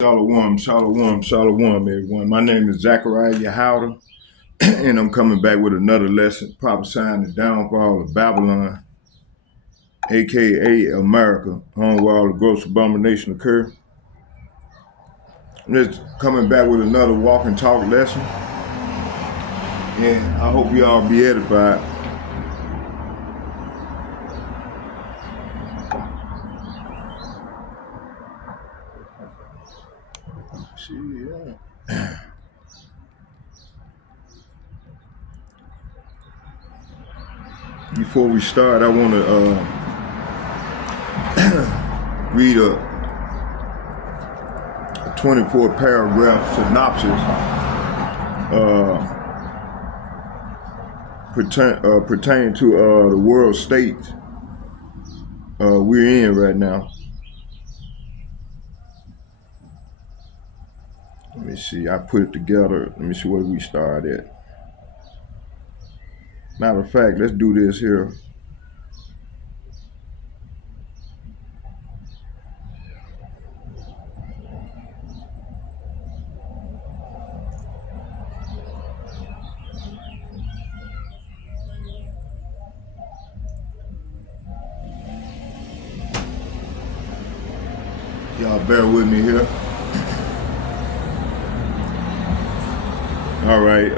Shalom, shalom, shalom, everyone. My name is YAHAWAH, and I'm coming back with another lesson prophesying the downfall of Babylon, aka America, home where all the gross abomination occur. I'm just coming back with another walk and talk lesson, and I hope you all be edified. Before we start, I want to read a 24 paragraph synopsis pertaining to the world state we're in right now. Let me see, I put it together. Let me see where we start at. Matter of fact, let's do this here. Y'all bear with me here. All right.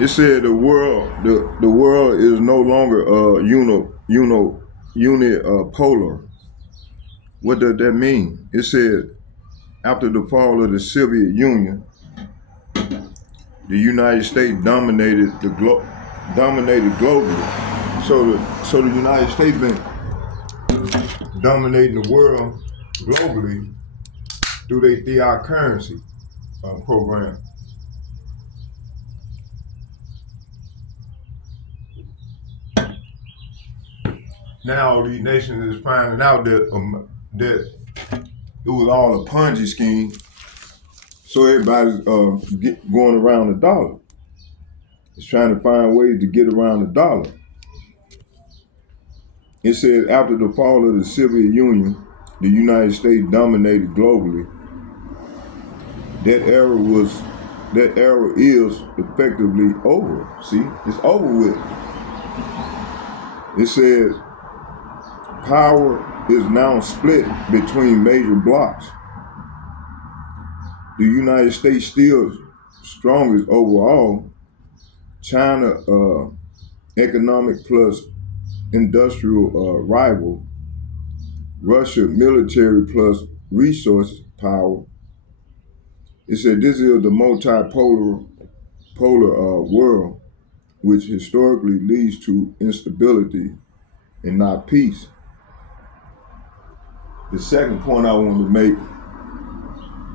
It said the world is no longer unipolar. What does that mean? It said after the fall of the Soviet Union, the United States dominated globally. So the United States been dominating the world globally through their fiat currency program. Now these nations is finding out that it was all a Ponzi scheme. So everybody's going around the dollar. It's trying to find ways to get around the dollar. It says after the fall of the Soviet Union, the United States dominated globally. That era is effectively over. See, it's over with. It says power is now split between major blocs. The United States still strongest overall. China, economic plus industrial rival. Russia, military plus resource power. It said this is the multipolar world, which historically leads to instability and not peace. The second point I want to make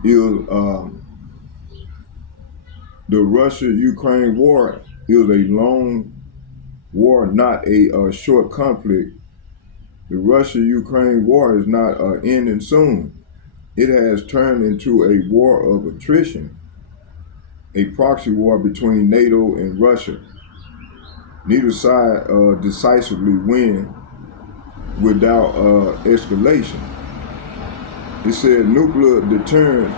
is the Russia-Ukraine war is a long war, not a short conflict. The Russia-Ukraine war is not ending soon. It has turned into a war of attrition, a proxy war between NATO and Russia. Neither side decisively win without escalation. It said nuclear deterrence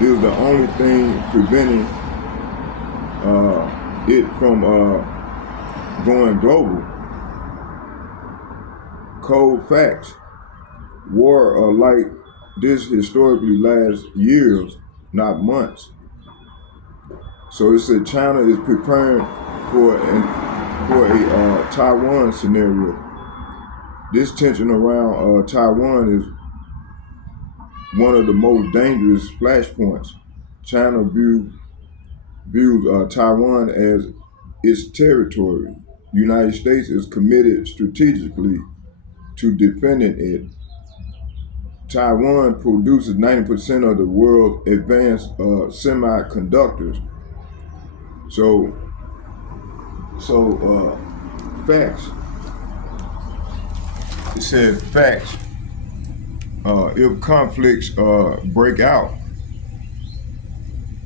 is the only thing preventing it from going global. Cold facts. War like this historically lasts years, not months. So it said China is preparing for a Taiwan scenario. This tension around Taiwan is one of the most dangerous flashpoints. China views Taiwan as its territory. United States is committed strategically to defending it. Taiwan produces 90% of the world's advanced semiconductors. So facts. It said facts. If conflicts break out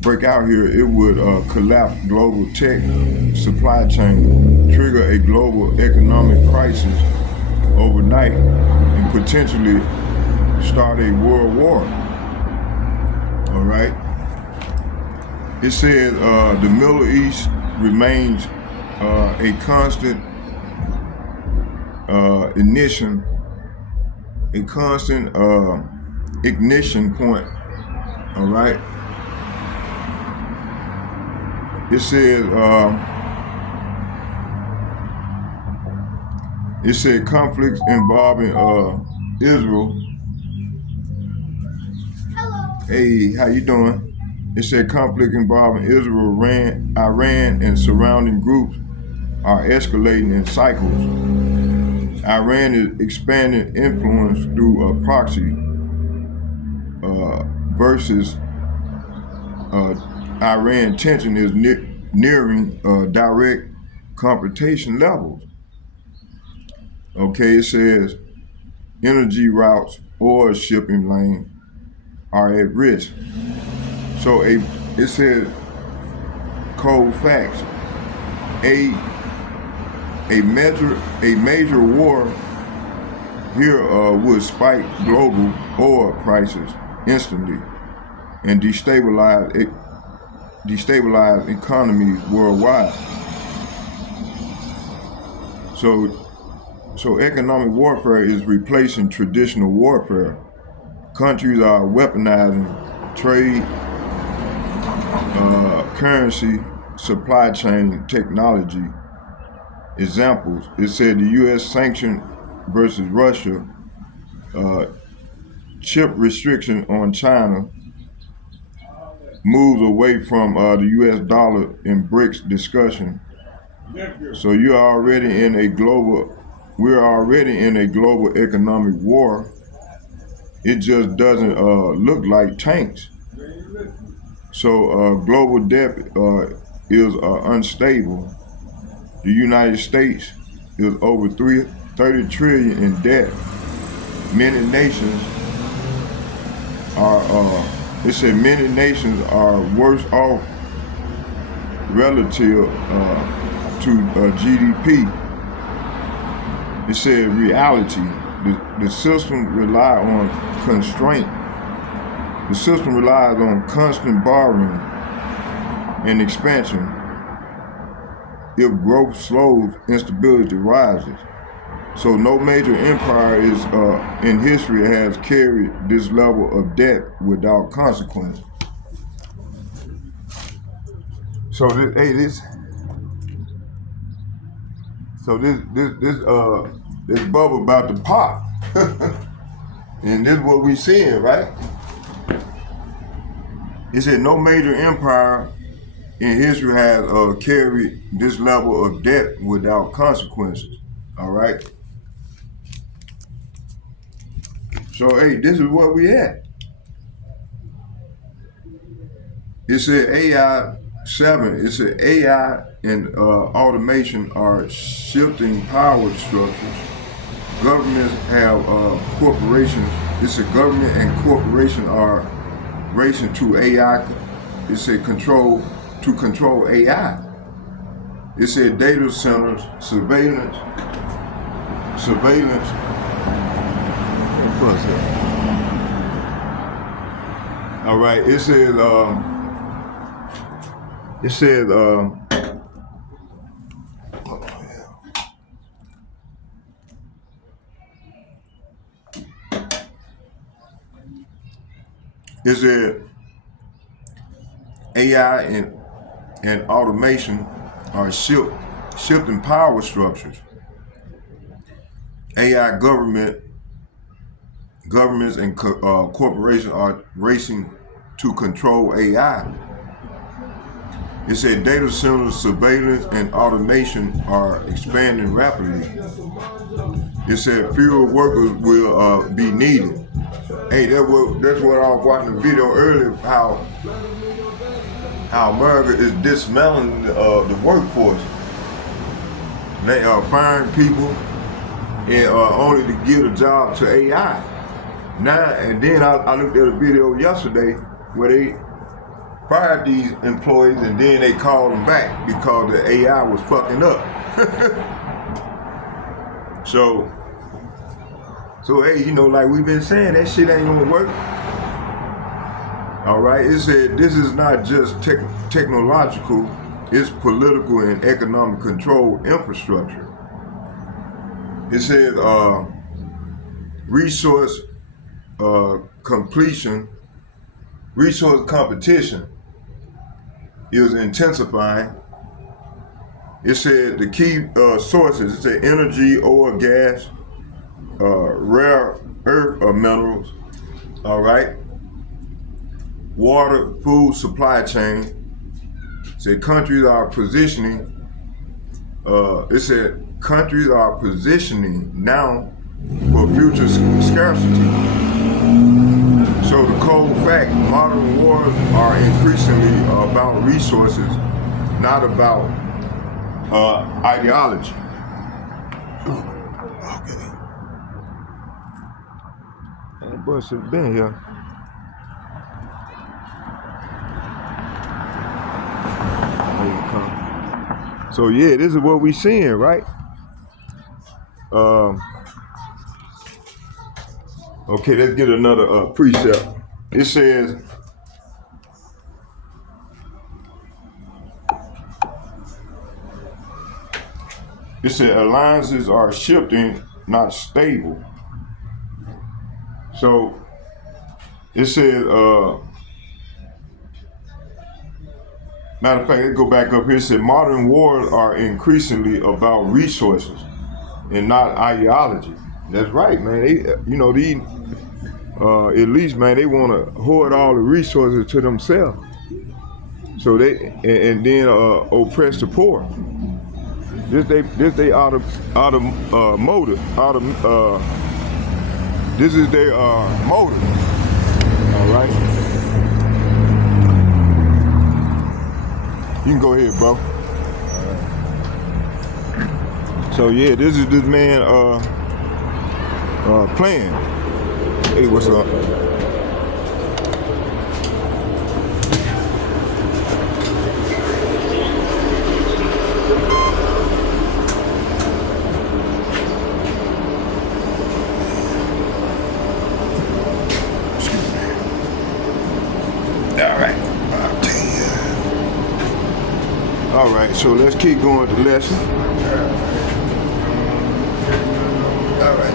here, it would collapse global tech supply chain, trigger a global economic crisis overnight, and potentially start a world war. All right. It says the Middle East remains a constant ignition point. All right. It said conflicts involving Israel. Hello. Hey, how you doing? It said conflict involving Israel, Iran, and surrounding groups are escalating in cycles. Iran is expanding influence through a proxy versus Iran tension is nearing direct confrontation levels. Okay, it says energy routes or shipping lanes are at risk. So it says cold facts. A major war here would spike global oil prices instantly and destabilize economies worldwide. So economic warfare is replacing traditional warfare. Countries are weaponizing trade, currency, supply chain, technology. Examples, it said the U.S. sanction versus Russia, chip restriction on China, moves away from the U.S. dollar in BRICS discussion. So we're already in a global economic war. It just doesn't look like tanks. So global debt is unstable. The United States is over 30 trillion in debt. Many nations are, it said many nations are worse off relative to GDP. It said reality, the system relies on constraint. The system relies on constant borrowing and expansion. If growth slows, instability rises. So no major empire in history has carried this level of debt without consequence. So this bubble about to pop, and this is what we seeing, right? It said no major empire in history has carried this level of debt without consequences. All right. So hey, this is where we at. It said AI7. It said AI and automation are shifting power structures. Governments have corporations. It said government and corporations are racing to AI. It said control AI. It said data centers, surveillance. What's that? All right. It says. It said AI and automation are shifting power structures. AI governments and corporations are racing to control AI. It said data centers, surveillance, and automation are expanding rapidly. It said fewer workers will be needed. Hey, that's what I was watching the video earlier, how America is dismantling the workforce. They are firing people and only to give a job to AI. Now, and then I looked at a video yesterday where they fired these employees and then they called them back because the AI was fucking up. So So hey, you know, like we've been saying, that shit ain't gonna work. All right, it said this is not just technological, it's political and economic control infrastructure. It says resource competition is intensifying. It said the key sources, it said energy, oil, gas, rare earth minerals, all right, water, food supply chain. It said countries are positioning, it said countries are positioning now for future scarcity. So the cold fact, modern wars are increasingly about resources, not about ideology. Okay. That bus has been here. There you come. So yeah, this is what we seeing, right? Okay, let's get another precept. It says, alliances are shifting, not stable. So it says, matter of fact, let's go back up here. It said modern wars are increasingly about resources and not ideology. That's right, man. They, you know, these elites, man, they want to hoard all the resources to themselves. So they and then oppress the poor. This they out of motive. This is their motive. All right. You can go ahead, bro. So yeah, this is this man plan. Hey, what's up? All right, so let's keep going to the lesson. All right.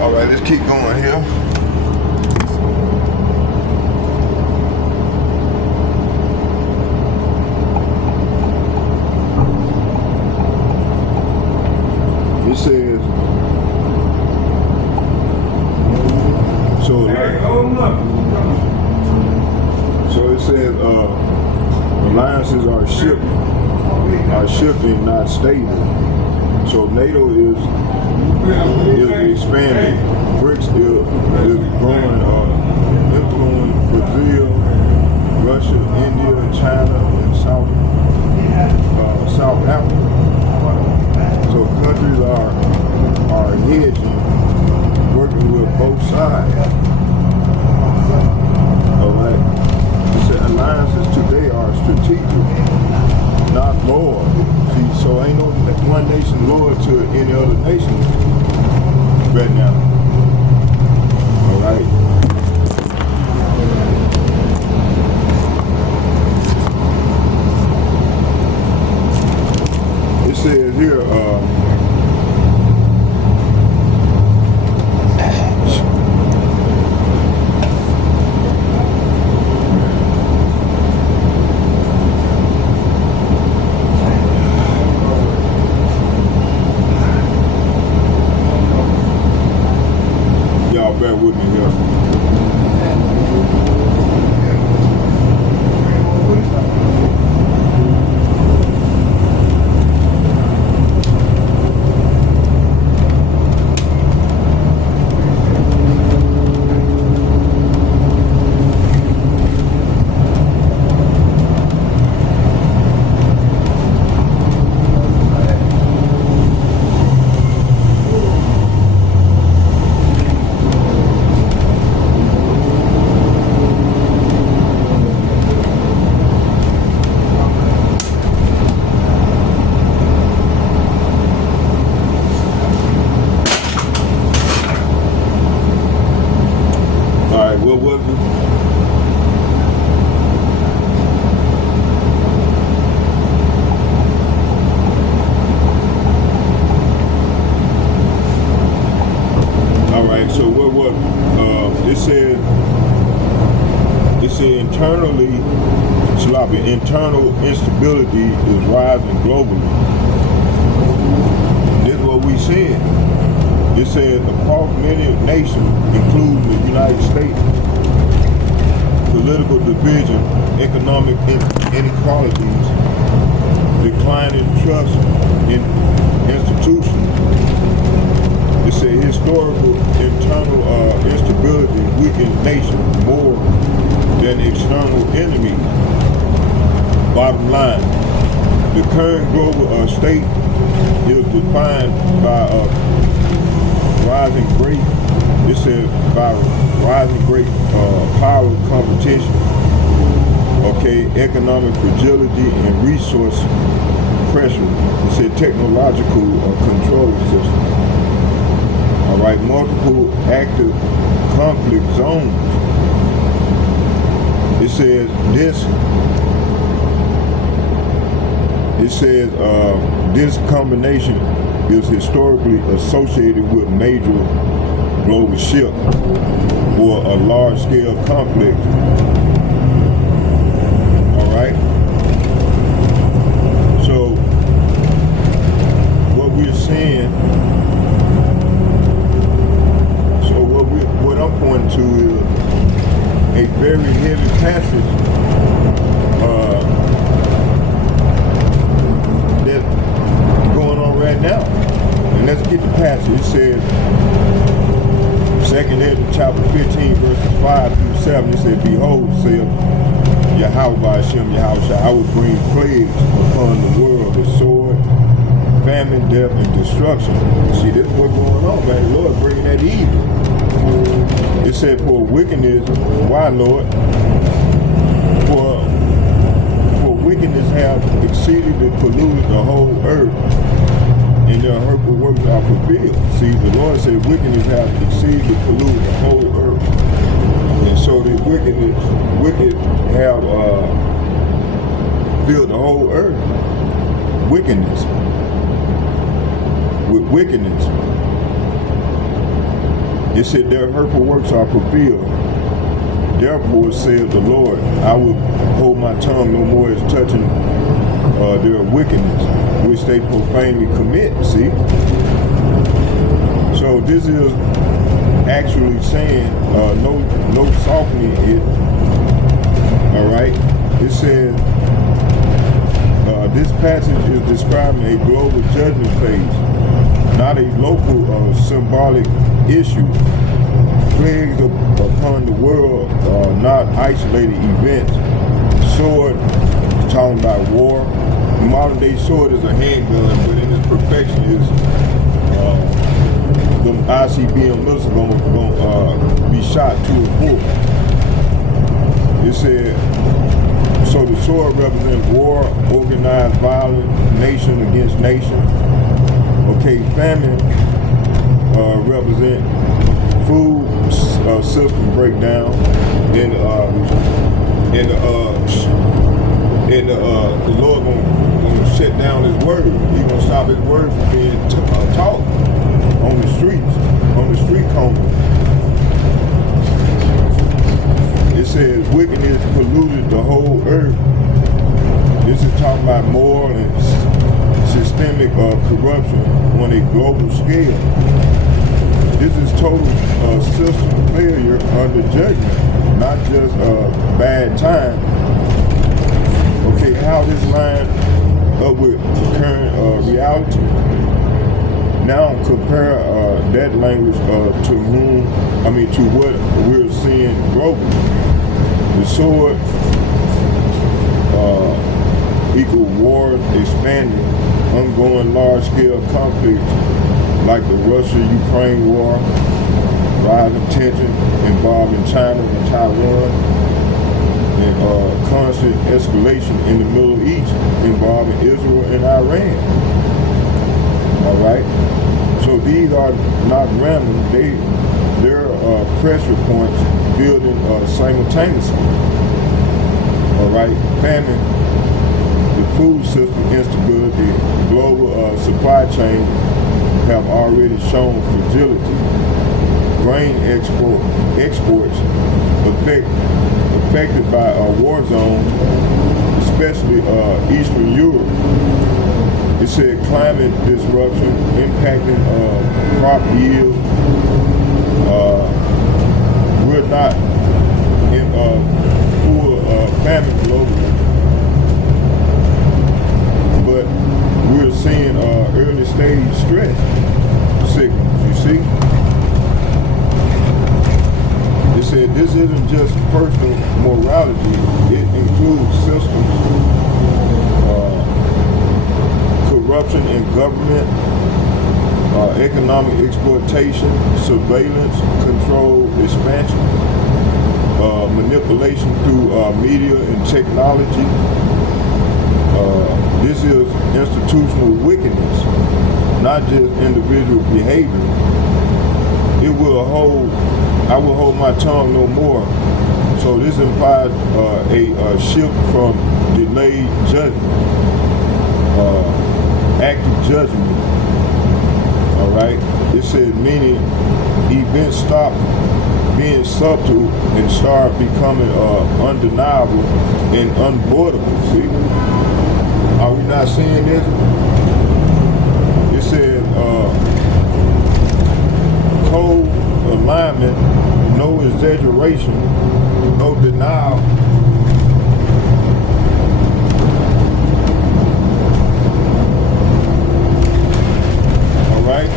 All right, let's keep going here. It says, so it says alliances are shifting, not stable. So NATO is expanding. BRICS is growing, influencing Brazil, Russia, India, China, and South Africa. So countries are hedging, working with both sides. All right. It said alliances today are strategic, not loyal. See, so ain't no one nation loyal to any other nation right now. All right. It says here, bear with me here. internal instability is rising globally. This is what we seeing. It says across many nations, including the United States, political division, economic inequalities, declining trust in institutions. It said historical internal instability weakens nations more than external enemies. Bottom line, the current global state is defined by rising great, it says by rising great power competition, okay, economic fragility and resource pressure. It said technological control system. All right, multiple active conflict zones. It says this combination is historically associated with major global shift or a large-scale conflict. All right. So what we're seeing, what I'm pointing to is a very heavy passage that's going on right now. And let's get the passage. It says, 2nd Ezra chapter 15, verses 5 through 7, it said, Behold, saith YAHAWAH BAHASHAM YAHAWASHI, I will bring plagues upon the world, the sword, famine, death, and destruction. See, this is what's going on, man. Lord bringing that evil. It said, for wickedness, why, Lord? For wickedness have exceedingly polluted the whole earth, and their hurtful works are fulfilled. See, the Lord said wickedness have exceedingly polluted the whole earth. And so the wicked have filled the whole earth. Wickedness. With wickedness. It said their hurtful works are fulfilled. Therefore said the Lord, I will hold my tongue no more as touching their wickedness, which they profanely commit. See? So this is actually saying no softening it. All right. It says this passage is describing a global judgment phase, not a local symbolic issue. Plagues upon the world are not isolated events. Sword, talking about war. The modern day sword is a handgun, but in its perfection is the ICBM missiles going to be shot to a full. It said, so the sword represents war, organized violence, nation against nation. Okay, famine represent food system breakdown, and the Lord gonna shut down His word. He's gonna stop His word from being taught on the streets, on the street corner. It says wickedness polluted the whole earth. This is talking about moral and systemic corruption on a global scale. This is total system failure under judgment, not just bad time. Okay, how this line up with current reality? Now compare that language to what we're seeing globally. The sword equal war expanding, ongoing large-scale conflicts like the Russia-Ukraine war, rising tension involving China and Taiwan, and constant escalation in the Middle East involving Israel and Iran. All right? So these are not random. They're pressure points building simultaneously. All right? Famine, the food system instability, global supply chain have already shown fragility. Grain exports affect affected by a war zone, especially Eastern Europe. It said climate disruption impacting crop yield. We're not in full famine globally, but we're seeing early stage stress signals, you see? It said this isn't just personal morality, it includes systems, corruption in government, economic exploitation, surveillance, control, expansion, manipulation through media and technology. This is institutional wickedness, not just individual behavior. I will hold my tongue no more. So this implies a shift from delayed judgment, active judgment. All right. It said meaning events stop being subtle and start becoming undeniable and unavoidable. See? Are we not seeing this? It said code alignment, no exaggeration, no denial. All right.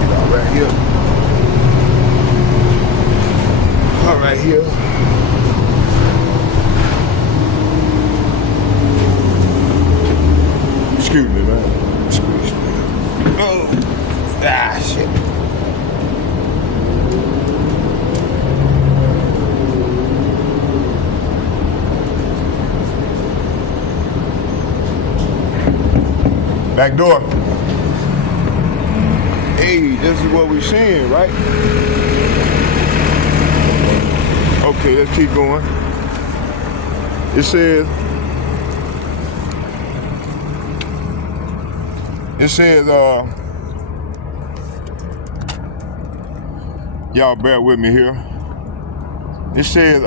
Get all right here. All right here. Excuse me, man. Excuse me. Oh, shit. Back door. Hey, this is what we're seeing, right? Okay, let's keep going. It says, y'all bear with me here. It says,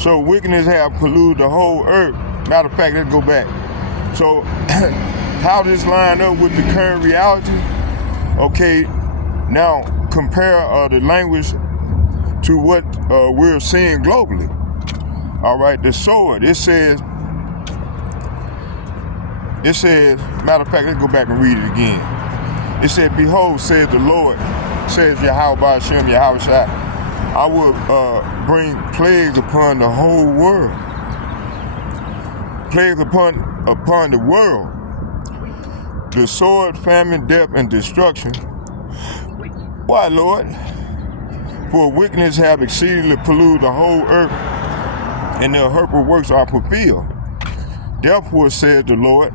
so wickedness have polluted the whole earth. Matter of fact, let's go back. So how this line up with the current reality? Okay, now compare the language to what we're seeing globally. All right, the sword, it says, matter of fact, let's go back and read it again. It said, behold, says the Lord, says YAHAWAH BAHASHAM YAHAWASHI, I will bring plagues upon the whole world. Plagues upon the world. The sword, famine, death, and destruction. Why, Lord? For wickedness have exceedingly polluted the whole earth, and their hurtful works are fulfilled. Therefore, said the Lord,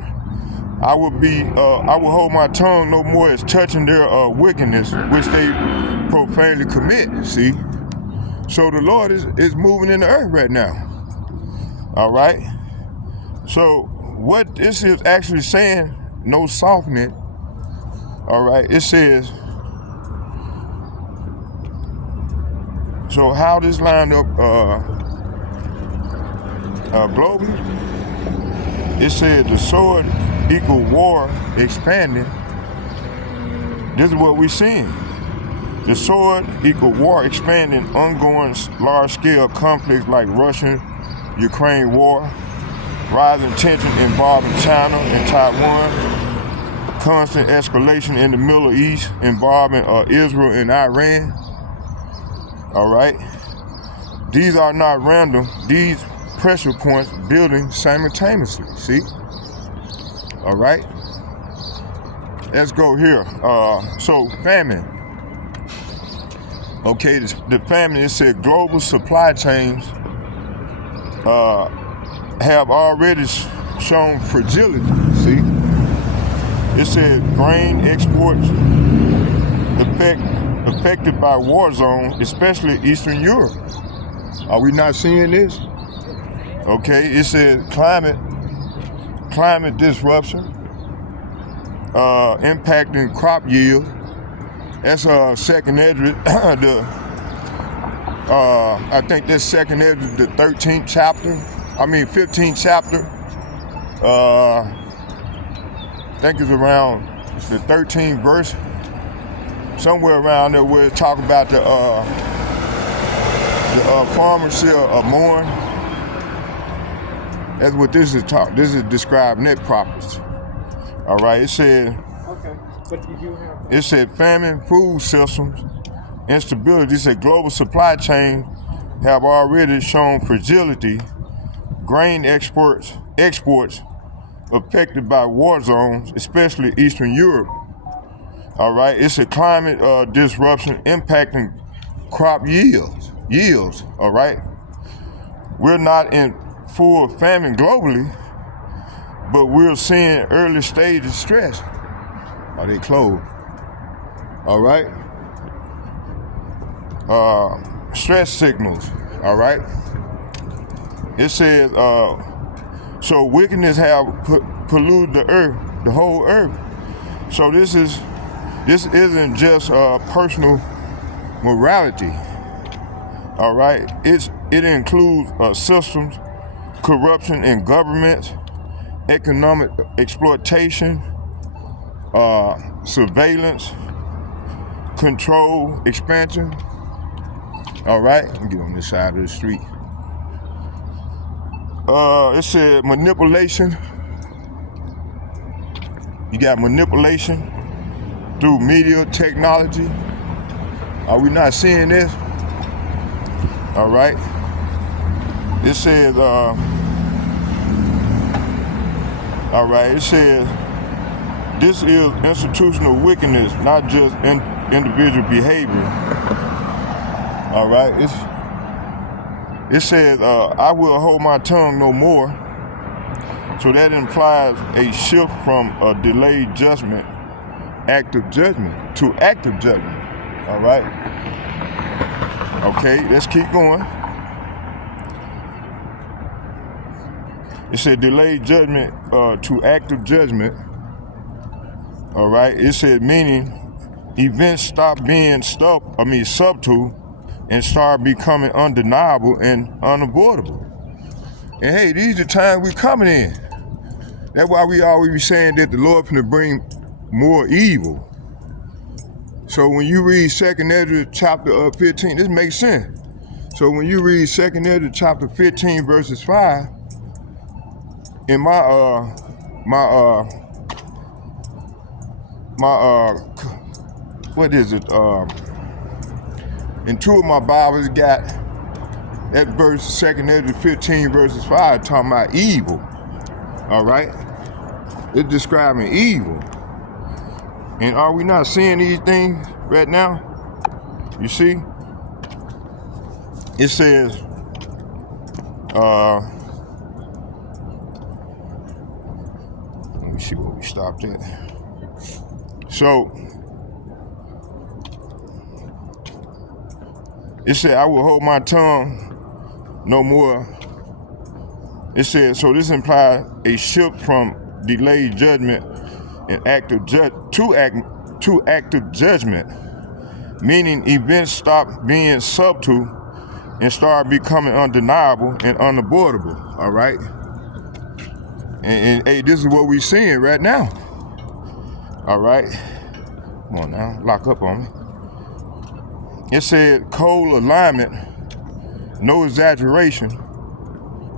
I will hold my tongue no more as touching their wickedness, which they profanely commit. See? So the Lord is moving in the earth right now. All right? So what this is actually saying, no softening. All right? It says, so how this lined up globally? It said the sword equal war expanding. This is what we're seeing. The sword equal war expanding, ongoing large-scale conflicts like Russia-Ukraine war, rising tension involving China and Taiwan, constant escalation in the Middle East involving Israel and Iran. All right. These are not random. These pressure points building simultaneously. See? All right. Let's go here. So famine. Okay, the famine, it said global supply chains have already shown fragility. See? It said grain exports affected by war zones, especially Eastern Europe. Are we not seeing this? Okay, it said climate disruption, impacting crop yield, That's second Ezra, I think that's second Ezra, the 13th chapter. 15th chapter. I think it's around the 13th verse, somewhere around there, where it's talking about the farmer shall mourn. That's what this is talking. This is described net profits. All right, it said. Okay, but you have. It said famine, food systems, instability. It said global supply chains have already shown fragility. Grain exports affected by war zones, especially Eastern Europe. All right, it's a climate disruption impacting crop yields. All right, we're not in full famine globally, but we're seeing early stages of stress. Are they closed? All right. Stress signals. All right. It says, so wickedness have polluted the earth, the whole earth. So this isn't just personal morality. All right. It includes systems, corruption in governments, economic exploitation, surveillance, control, expansion. All right, let me get on this side of the street. It said manipulation. You got manipulation through media technology. Are we not seeing this? All right. It says, all right, it says, this is institutional wickedness, not just individual behavior. All right, it says, I will hold my tongue no more. So that implies a shift from a delayed judgment, active judgment, to active judgment. All right. Okay, let's keep going. It said delayed judgment to active judgment. All right. It said meaning events stop being subtle and start becoming undeniable and unavoidable. And hey, these are times we're coming in. That's why we always be saying that the Lord finna bring more evil. So when you read 2nd Ezra chapter 15, this makes sense. So when you read 2nd Ezra chapter 15 verses 5, in what is it? In two of my Bibles got that verse, 2nd Ezra 15 verses 5, talking about evil. All right? It's describing evil. And are we not seeing these things right now? You see? It says, let me see where we stopped at. So, it said, I will hold my tongue no more. It said, so this implies a shift from delayed judgment and to active judgment, meaning events stop being subtle and start becoming undeniable and unavoidable. All right. And hey, this is what we're seeing right now. All right. Come on now, lock up on me. It said cold alignment, no exaggeration.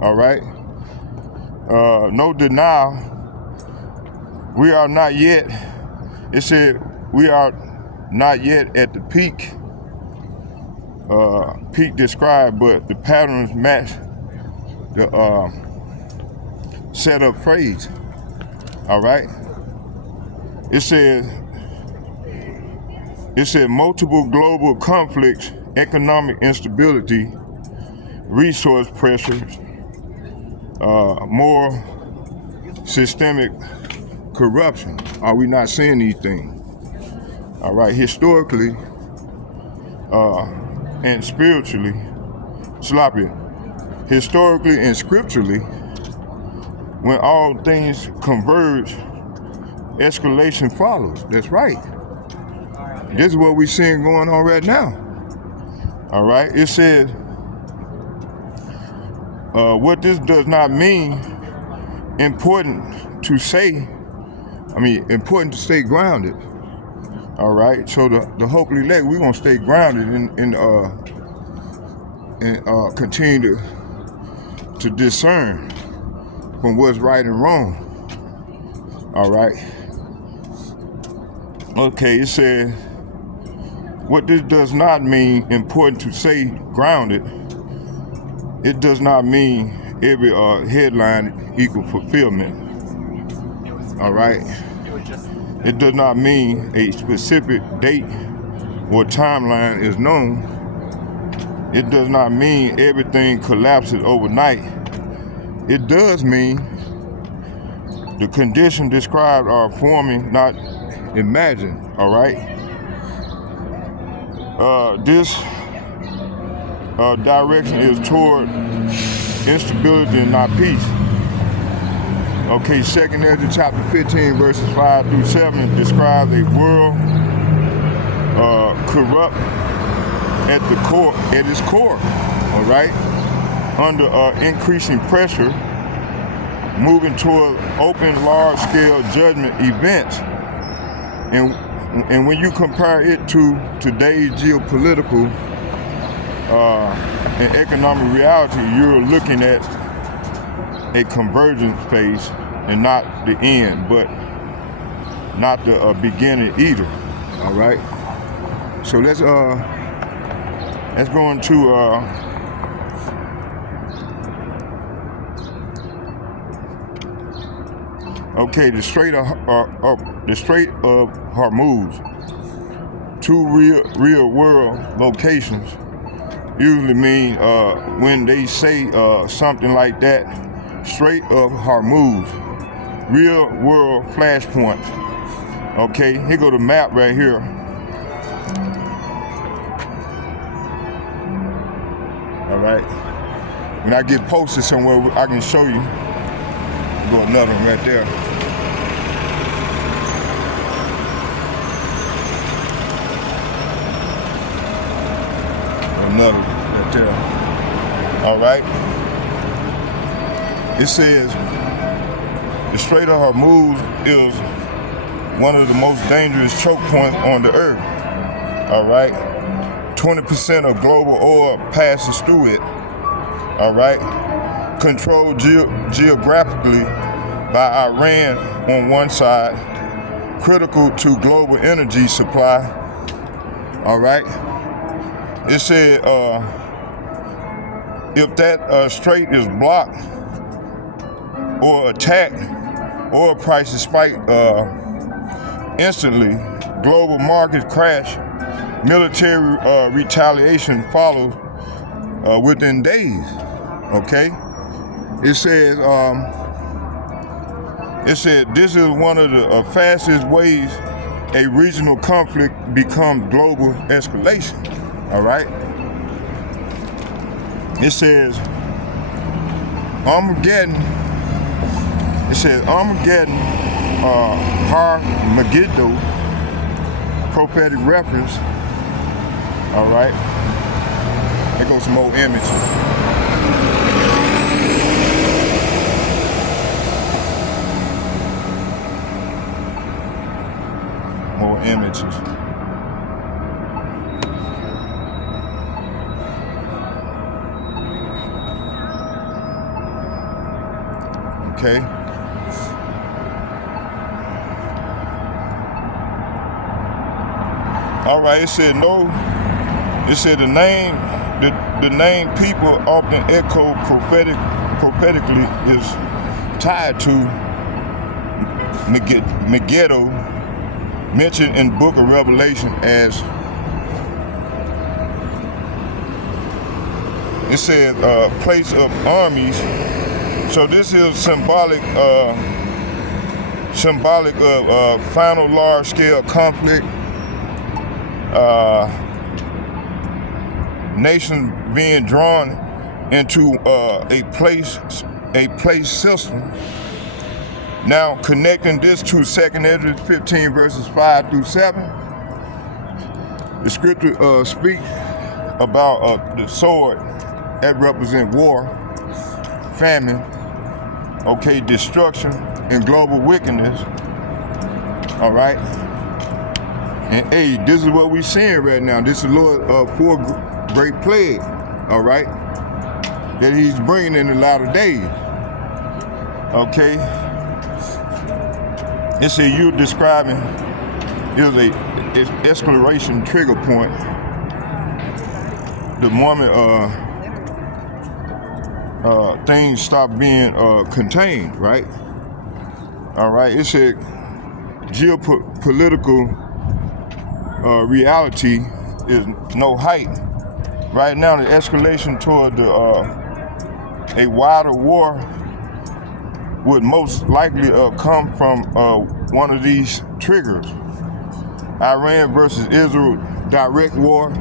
All right. No denial. We are not yet. It said we are not yet at the peak. Peak described, but the patterns match the set up phrase. All right. It said multiple global conflicts, economic instability, resource pressures, more systemic corruption. Are we not seeing these things? All right, historically and spiritually, historically and scripturally, when all things converge, escalation follows. That's right. This is what we're seeing going on right now. All right, it says, what this does not mean important to say, important to stay grounded. All right, so the hopefully elect, we're gonna stay grounded and continue to discern from what's right and wrong. All right. Okay, it says, what this does not mean important to say grounded. It does not mean every headline equal fulfillment. All right. It does not mean a specific date or timeline is known. It does not mean everything collapses overnight. It does mean the conditions described are forming, not imagined. All right. This direction is toward instability and not peace. Okay, 2nd Ezra chapter 15 verses 5 through 7 describes a world corrupt at its core, all right, under increasing pressure, moving toward open, large-scale judgment events. And when you compare it to today's geopolitical and economic reality, you're looking at a convergence phase and not the end, but not the beginning either. All right. So let's go into okay, the Strait of Hormuz. Two real world locations usually mean when they say something like that, Strait of Hormuz, real world flashpoint. Okay, here go the map right here. All right. When I get posted somewhere, I can show you. Go another one right there. Another right there. All right. It says the Strait of Hormuz is one of the most dangerous choke points on the earth. All right. 20% of global oil passes through it. All right. Controlled geographically by Iran on one side, critical to global energy supply. All right. It said if that strait is blocked or attacked, oil prices spike instantly, global markets crash, military retaliation follows within days. Okay. It said this is one of the fastest ways a regional conflict becomes global escalation. All right. It says Armageddon. It says Armageddon, Har-Megiddo, prophetic reference. All right. There goes some more images. More images. Okay. All right. It said no. It said the name people often echo prophetically is tied to Megiddo, mentioned in Book of Revelation as it said place of armies. So this is symbolic of final large-scale conflict, nations being drawn into a place system. Now connecting this to 2nd Ezra 15 verses 5 through 7, The scripture speak about the sword that represent war, famine, okay, destruction, and global wickedness. All right. And hey, this is what we're seeing right now. This is the Lord four great plagues. All right, that He's bringing in the latter days. Okay. It said you're describing is a escalation trigger point. The moment things stop being contained, right? All right. It said geopolitical reality is no height. Right now, the escalation toward a wider war would most likely come from one of these triggers. Iran versus Israel direct war.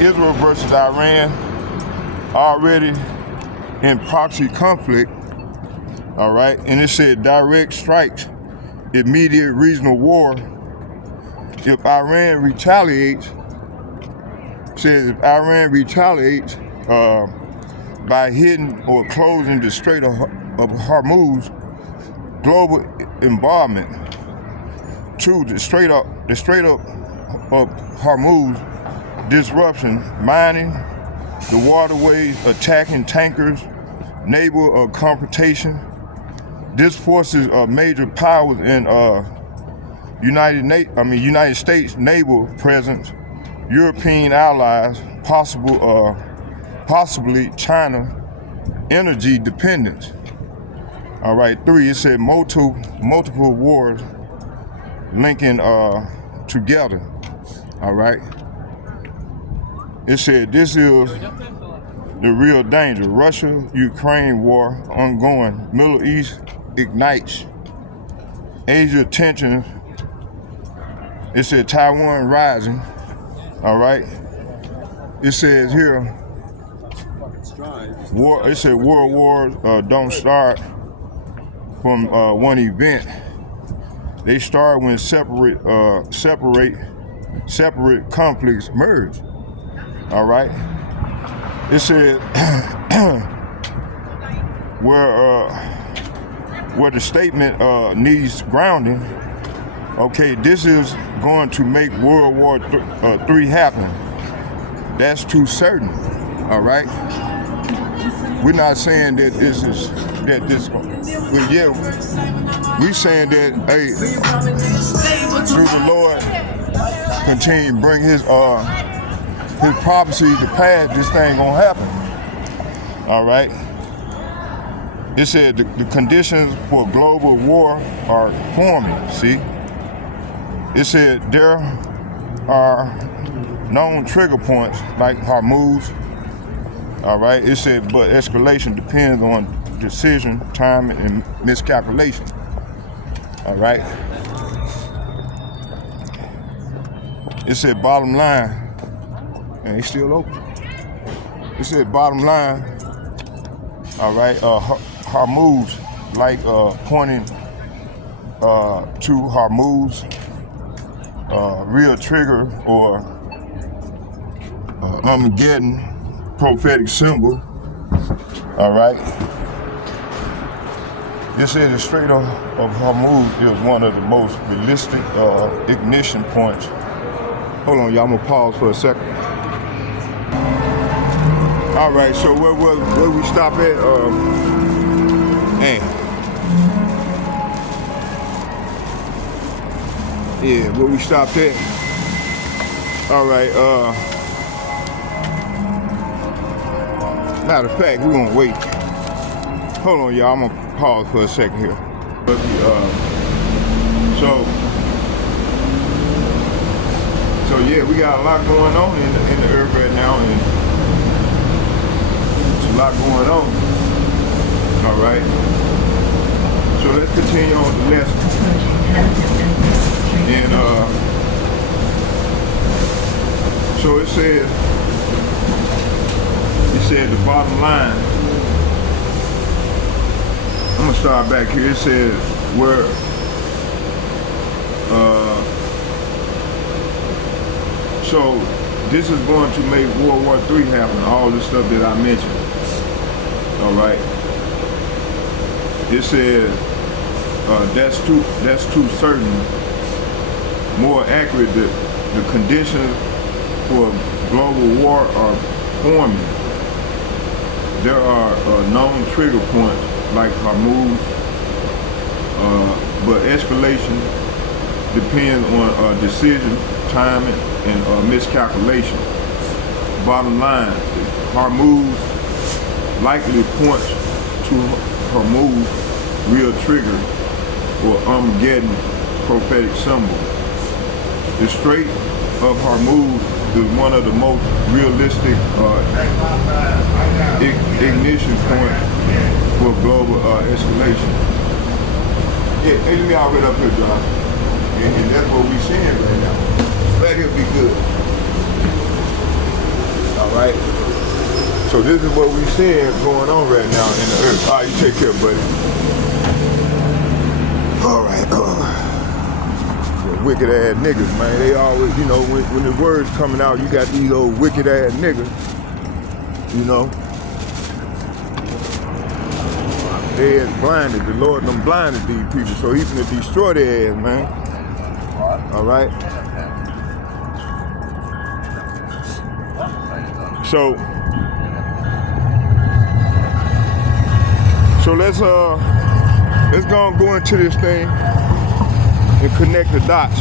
Israel versus Iran already in proxy conflict. All right, and it said direct strikes, immediate regional war. If Iran retaliates, by hitting or closing the Strait of Hormuz, global embarment. 2, the Strait of Hormuz disruption, mining, the waterways, attacking tankers, naval confrontation. This forces major powers in United States naval presence, European allies, possibly China energy dependence. All right, 3, it said multiple wars linking together. All right. It said this is the real danger. Russia-Ukraine war ongoing. Middle East ignites. Asia tensions. It said Taiwan rising. All right. It says here, war. It said world wars don't start from one event. They start when separate conflicts merge. All right. It said where the statement needs grounding. Okay, this is going to make World War III happen. That's too certain. All right. We're not saying that this, but yeah, we saying that hey, through the Lord, continue to bring His prophecy to pass. This thing gonna happen. All right. It said the conditions for global war are forming. See. It said there are known trigger points like Hormuz. All right. It said, but escalation depends on decision, time, and miscalculation. All right. It said bottom line, and it's still open. It said bottom line. All right. Hormuz, like pointing to Hormuz, real trigger or Armageddon prophetic symbol. All right. It said the Strait of Hormuz is one of the most realistic ignition points. Hold on, y'all. I'm gonna pause for a second. All right. So where we stop at? Yeah, where we stopped at. All right. Matter of fact, we're gonna wait. Hold on, y'all. I'm gonna pause for a second here. So yeah, we got a lot going on in the earth right now, and it's a lot going on. All right. So let's continue on the lesson. And so it said the bottom line. I'm gonna start back here. It said where So this is going to make World War III happen, all the stuff that I mentioned. All right. It says that's too certain. More accurate, the conditions for global war are forming. There are known trigger points like Hormuz, but escalation depends on decision, timing, and miscalculation. Bottom line, Hormuz likely points to Hormuz real trigger or Armageddon prophetic symbol. The Strait of Hormuz is one of the most realistic ignition points for global escalation. Yeah, hey, let me all right up here, John. And that's what we're seeing right now. Right here be good. All right. So this is what we're seeing going on right now in the earth. All right, you take care, buddy. All right. Wicked ass niggas, man. They always, you know, when the words coming out, you got these old wicked ass niggas, you know. They is blinded. The Lord done blinded these people, so he finna destroy their ass, man. All right. So let's go into this thing and connect the dots.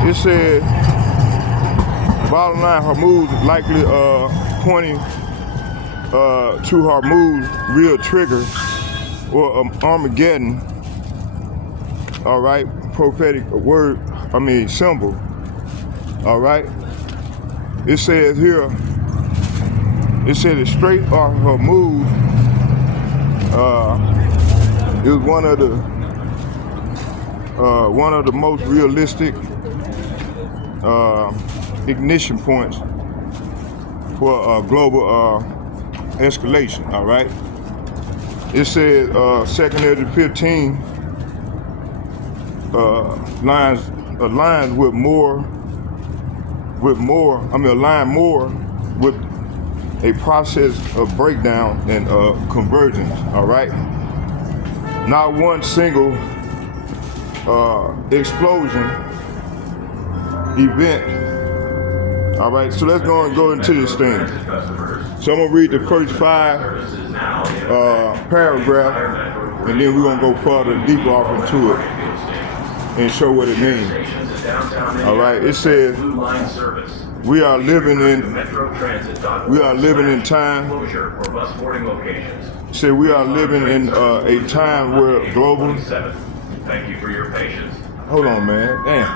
It said, bottom line, Hormuz is likely pointing to Hormuz real trigger or Armageddon. All right, prophetic word, symbol. All right. It says here, it said the Strait of Hormuz is one of the most realistic ignition points for global escalation. All right. It says 2nd Ezra 15 align more with a process of breakdown and convergence. All right. Not one single explosion event. All right, so let's go into this thing. So I'm gonna read the first 5 paragraphs, and then we're gonna go further, deeper off into it and show what it means. All right, it says we are living in time. Say we are living in a time where global. Thank you for your patience. Hold on, man. Damn.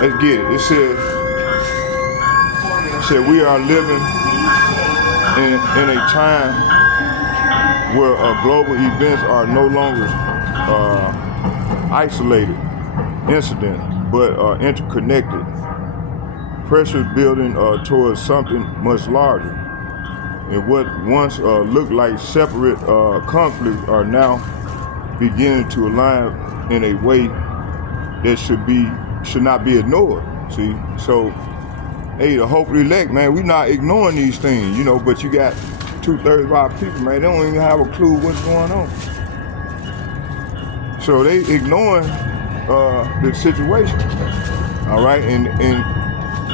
Let's get it. It said we are living in a time where global events are no longer isolated incidents, but are interconnected. Pressure building towards something much larger. And what once looked like separate conflicts are now beginning to align in a way that should not be ignored. See, so hey, the hopefully elect, man, we not ignoring these things, you know, but you got 2/3 of our people, man, they don't even have a clue what's going on. So they ignoring the situation. All right, and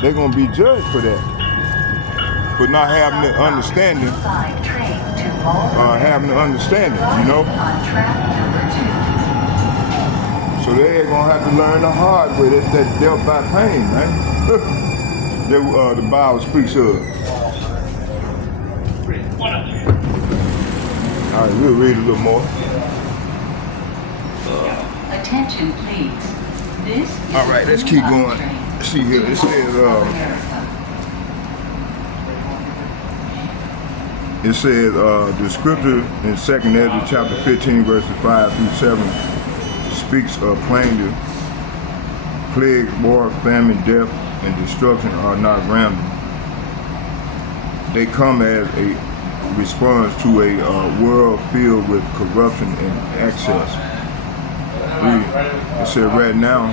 they're gonna be judged for that. For not having the understanding, you know. So they're gonna have to learn the hard way. That's that dealt by pain, man. that the Bible speaks of. All right, we'll read a little more. Attention, please. This is all right, let's keep going. See here, it says, the scripture in 2nd Ezra chapter 15 verses 5 through 7 speaks plainly. Plague, war, famine, death, and destruction are not random. They come as a response to a world filled with corruption and excess. It said right now,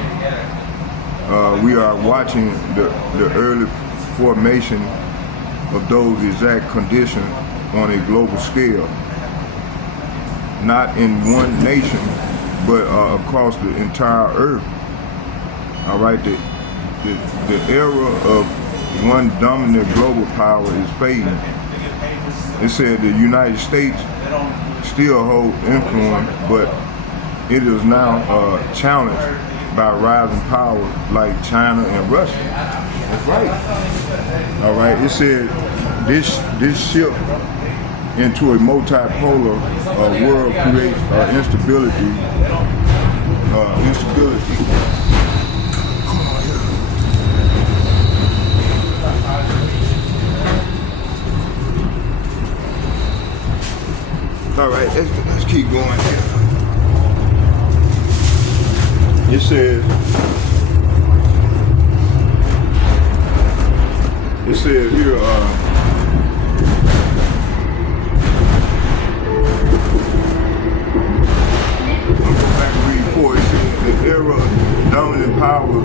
we are watching the early formation of those exact conditions on a global scale, not in one nation, but across the entire earth. All right, the era of one dominant global power is fading. It said the United States still hold influence, but it is now challenged by rising powers like China and Russia. That's right. All right. It said this shift into a multipolar world creates instability. All right, let's keep going here. It says here, the era of dominant power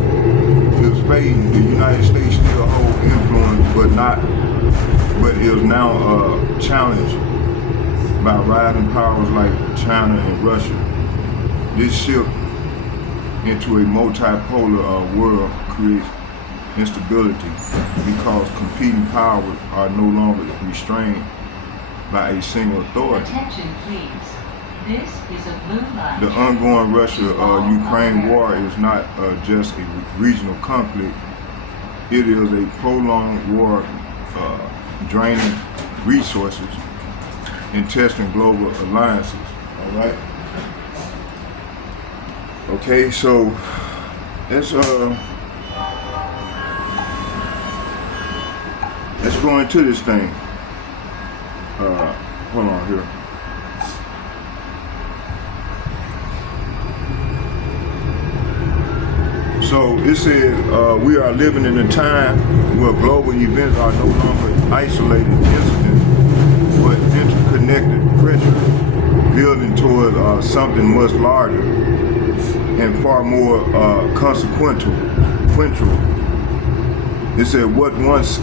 is fading. The United States still hold influence, but is now challenged by rising powers like China and Russia. This shift into a multipolar world creates instability because competing powers are no longer restrained by a single authority. Attention, please. This is a blue line. The ongoing Russia-Ukraine war is not just a regional conflict. It is a prolonged war draining resources and testing global alliances. All right. Okay, so let's go into this thing. Hold on here. So it says we are living in a time where global events are no longer isolated incidents, but interconnected pressure building toward something much larger and far more consequential. It said what once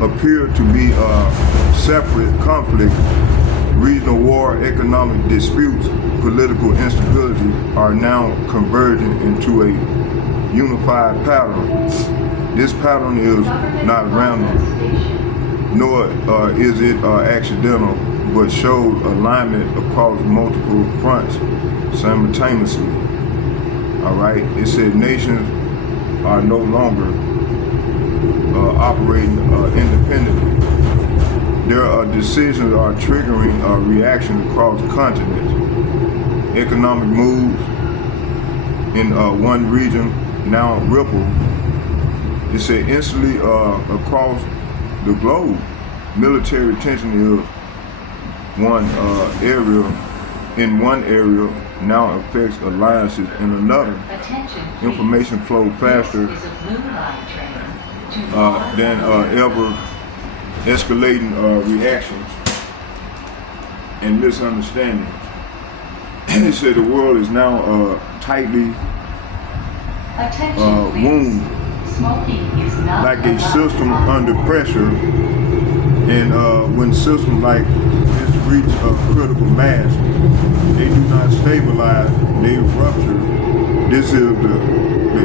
appeared to be separate conflict, regional war, economic disputes, political instability are now converging into a unified pattern. This pattern is not random, nor is it accidental, but shows alignment across multiple fronts simultaneously. All right, it said nations are no longer operating independently. Their decisions are triggering reaction across continents. Economic moves in one region now ripple. It said instantly across the globe. Military tension is in one area now affects alliances in another. Information flow faster than ever, escalating reactions and misunderstandings. It said the world is now tightly wound like a system under pressure, and when systems like this reach a critical mass, they do not stabilize, they rupture. This is the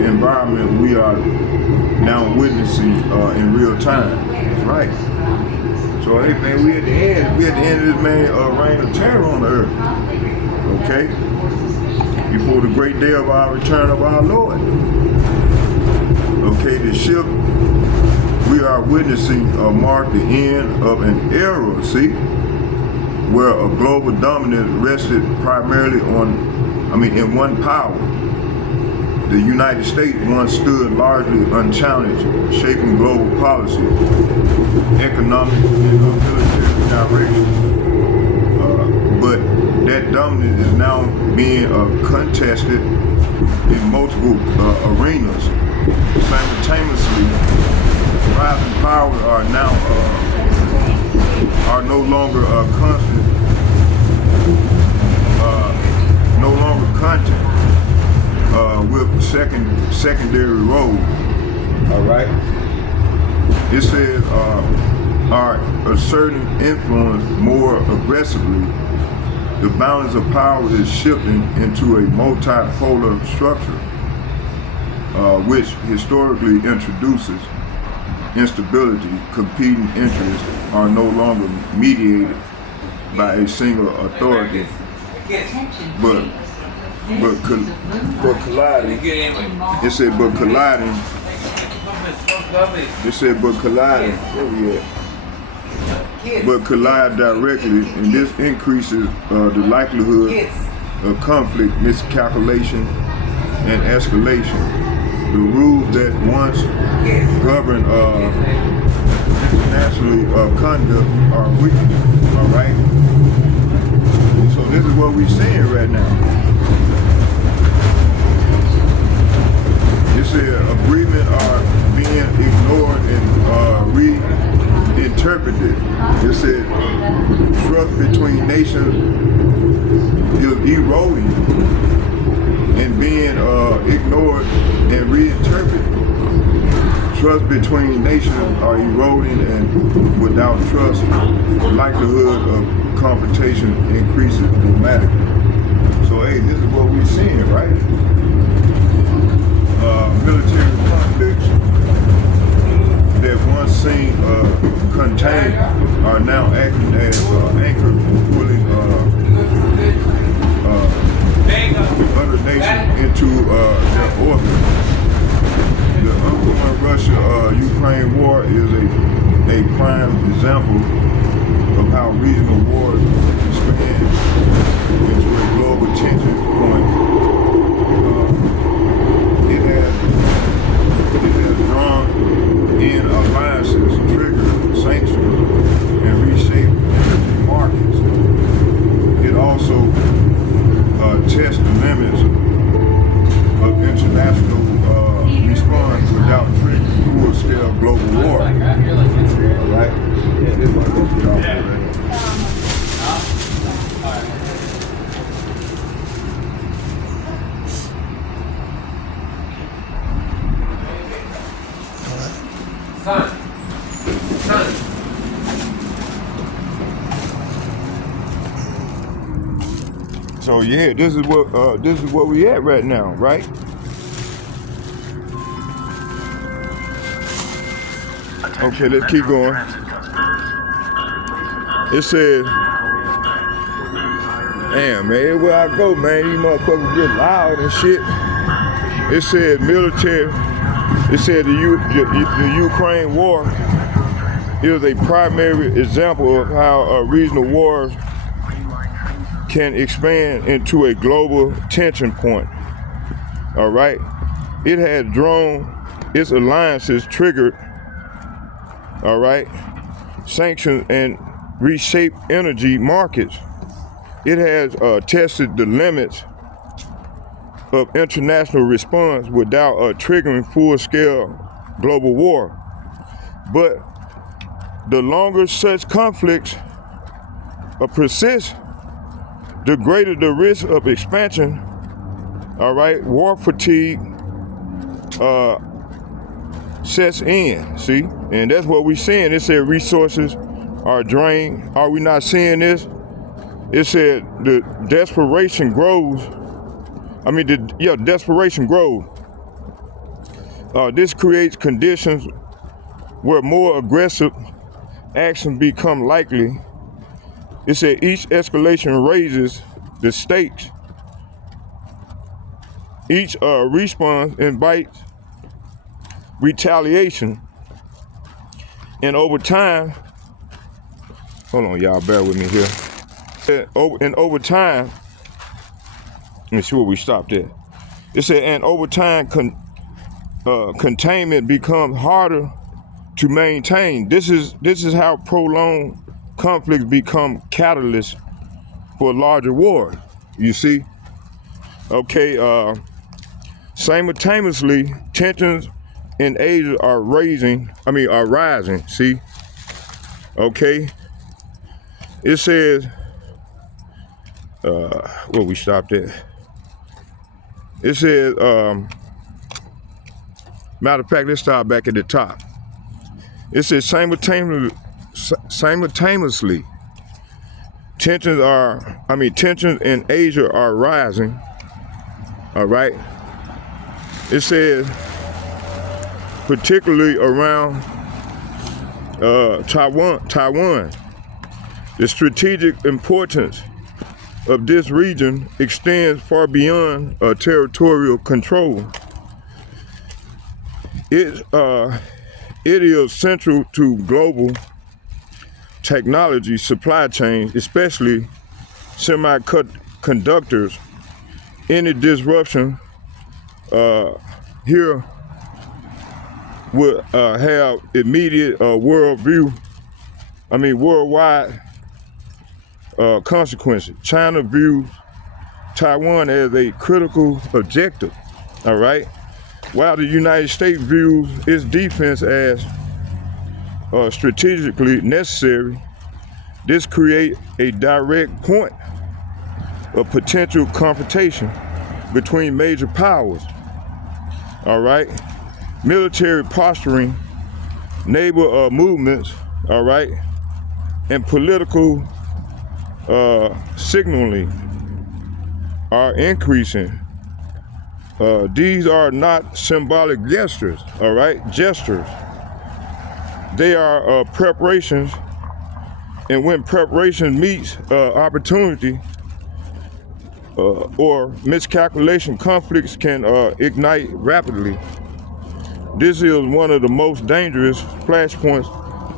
environment we are now witnessing in real time. That's right. So hey man, we at the end of this reign of terror on the earth. Okay? Before the great day of our return of our Lord. Okay, the shift we are witnessing mark the end of an era, see, where a global dominance rested primarily in one power. The United States once stood largely unchallenged, shaping global policy, economic and military direction. But that dominance is now being contested in multiple arenas. Simultaneously, rising powers are now are no longer constant, no longer content with secondary role. All right. It says are asserting influence more aggressively. The balance of power is shifting into a multipolar structure, which historically introduces instability. Competing interests are no longer mediated by a single authority, but colliding. It said, but colliding. It said, but colliding. Where we at? But collide directly, and this increases the likelihood of conflict, miscalculation, and escalation. The rules that once governed internationally conduct are weakened. All right. So this is what we're seeing right now. It said agreement are being ignored and reinterpreted. It said trust between nations is eroding and being ignored and reinterpreted. Trust between nations are eroding, and without trust, the likelihood of confrontation increases dramatically. So hey, this is what we're seeing, right? Military conflicts that once seemed contained are now acting as anchor, pulling other nations into their orbit. The ongoing Russia-Ukraine war is a prime example of how regional wars expand into a global tension point. It has drawn in alliances, triggered sanctions, and reshaped markets. It also tests the limits of international response without triggering full-scale global war. All right? Yeah, this one goes get off there, right? So yeah, this is what we at right now, right? Okay, let's keep going. It says, damn man, everywhere I go, man, these motherfuckers get loud and shit. It said military. It said the Ukraine war is a primary example of how regional wars can expand into a global tension point. All right, it has drawn its alliances, triggered, all right, sanctions and reshaped energy markets. It has tested the limits of international response without triggering full-scale global war. But the longer such conflicts persist, the greater the risk of expansion. All right, war fatigue sets in, see? And that's what we're seeing. It said resources are drained. Are we not seeing this? It said the desperation grows. Desperation grows. This creates conditions where more aggressive action become likely. It said each escalation raises the stakes. Each response invites retaliation. And over time, hold on y'all, bear with me here. And over time, let me see where we stopped at. It said, and over time, containment becomes harder to maintain. This is how prolonged conflicts become catalysts for larger wars. You see? Okay. Simultaneously, tensions in Asia are rising. See? Okay. It says, where we stopped at. It says, Matter of fact, let's start back at the top. It says simultaneously, tensions in Asia are rising. All right. It says particularly around Taiwan. The strategic importance of this region extends far beyond territorial control. It is central to global technology supply chain, especially semiconductors. Any disruption here would have immediate worldwide consequences. China views Taiwan as a critical objective, all right? While the United States views its defense as strategically necessary, this creates a direct point of potential confrontation between major powers, all right? Military posturing, neighbor movements, all right? And political signaling are increasing. These are not symbolic gestures, all right? Gestures. They are preparations, and when preparation meets opportunity or miscalculation, conflicts can ignite rapidly. This is one of the most dangerous flashpoints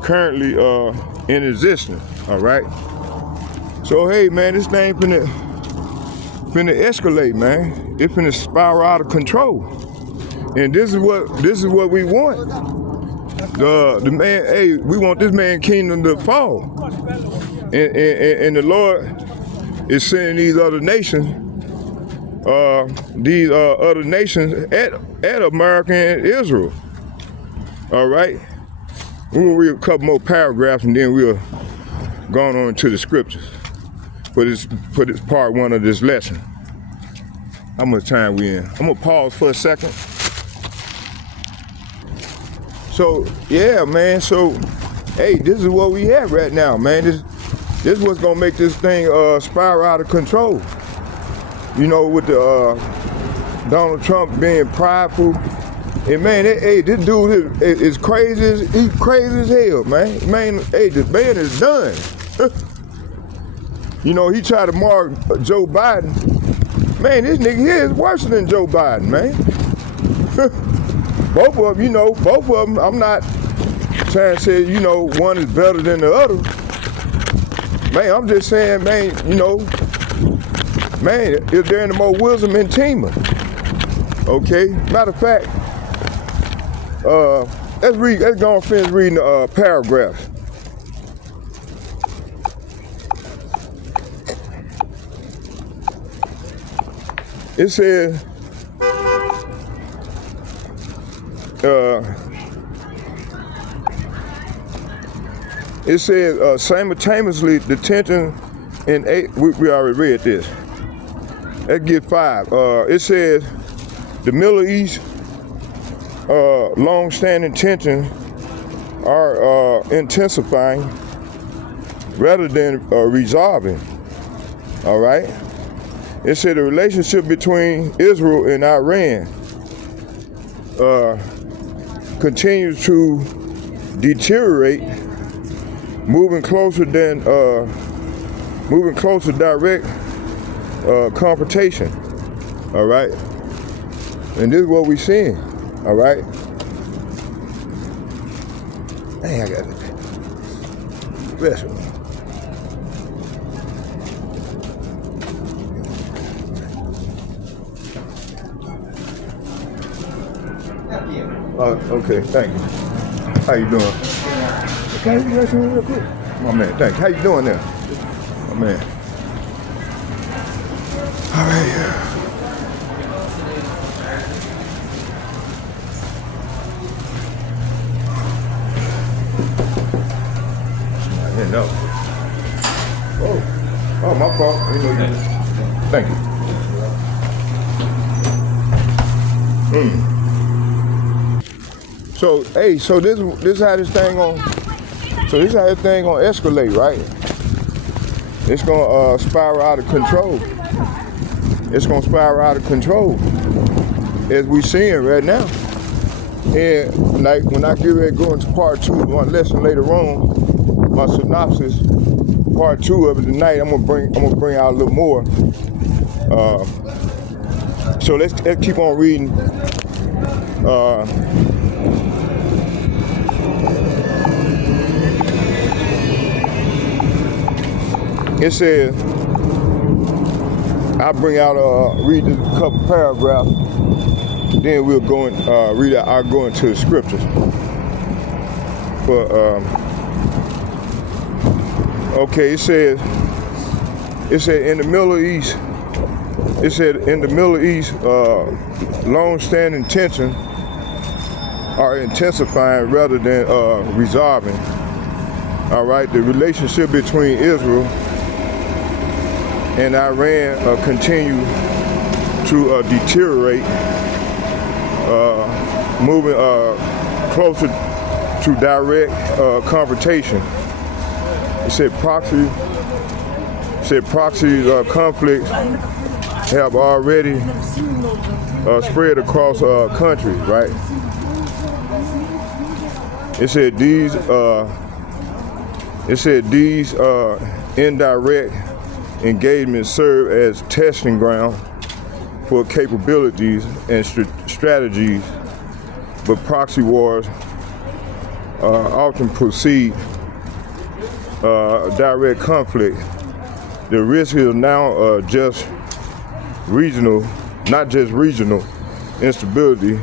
currently in existence, all right? So hey man, this thing finna escalate, man. It finna spiral out of control. And this is what we want. The man, hey, we want this man kingdom to fall. And the Lord is sending these other nations at America and Israel. All right? We'll read a couple more paragraphs and then we'll go on to the scriptures for this part one of this lesson. How much time we in? I'm gonna pause for a second. So yeah, man. So hey, this is what we have right now, man. This is what's gonna make this thing spiral out of control. You know, with the Donald Trump being prideful, and man, this dude is crazy. He's crazy as hell, man. Man, hey, this man is done. You know, he tried to mark Joe Biden. Man, this nigga here is worse than Joe Biden, man. Both of them, I'm not trying to say, one is better than the other. Man, I'm just saying, man, is there any more wisdom in Tima? Okay, matter of fact, let's go and finish reading the paragraphs. It says, simultaneously the tension in we already read this. Let's get 5. It says the Middle East long-standing tensions are intensifying rather than resolving. All right. It said the relationship between Israel and Iran continues to deteriorate, moving closer direct confrontation. All right, and this is what we're seeing. All right. Dang, I got it. Bless you. Okay, thank you. How you doing? Can you rest me real quick? My man, thank you. How you doing there? My man. All right. I didn't know. Oh, my fault. Thank you. So hey, so this how this thing gonna escalate, right? It's gonna spiral out of control. It's gonna spiral out of control, as we seeing right now. And like when I get ready to go into part 2 of my lesson later on, my synopsis, part 2 of it tonight, I'm gonna bring out a little more. So let's keep on reading. It says, I'll bring out read a couple paragraphs, then we'll go and read. I'll go into the scriptures. But okay, it said in the Middle East. It said in the Middle East, long-standing tensions are intensifying rather than resolving. All right, the relationship between Israel and Iran continue to deteriorate, moving closer to direct confrontation. It said proxy conflicts have already spread across countries, right? It said these indirect engagements serve as testing ground for capabilities and strategies, but proxy wars often precede direct conflict. The risk is now not just regional instability,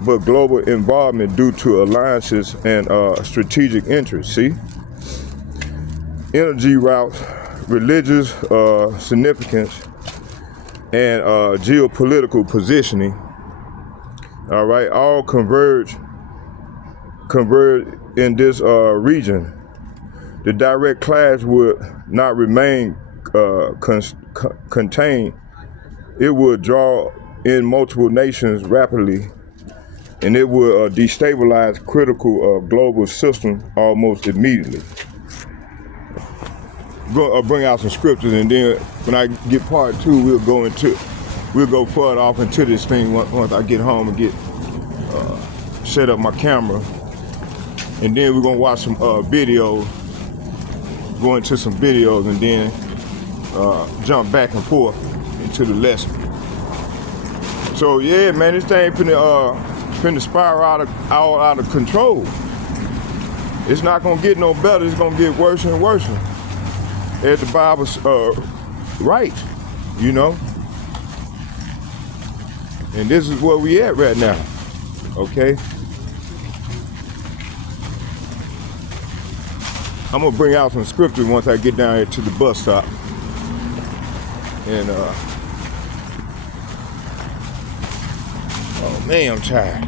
but global involvement due to alliances and strategic interests. See? Energy routes, religious significance, and geopolitical positioning, all right, all converge in this region. The direct clash would not remain contained. It would draw in multiple nations rapidly, and it would destabilize critical global systems almost immediately. Bring out some scriptures, and then when I get part 2, we'll go further off into this thing once I get home and get set up my camera, and then we're gonna watch some videos, go into some videos, and then jump back and forth into the lesson. So yeah, man, this thing finna spiral out of control. It's not gonna get no better. It's gonna get worse and worse, as the Bible's right, you know. And this is where we at right now. Okay. I'm gonna bring out some scriptures once I get down here to the bus stop. And oh man, I'm tired.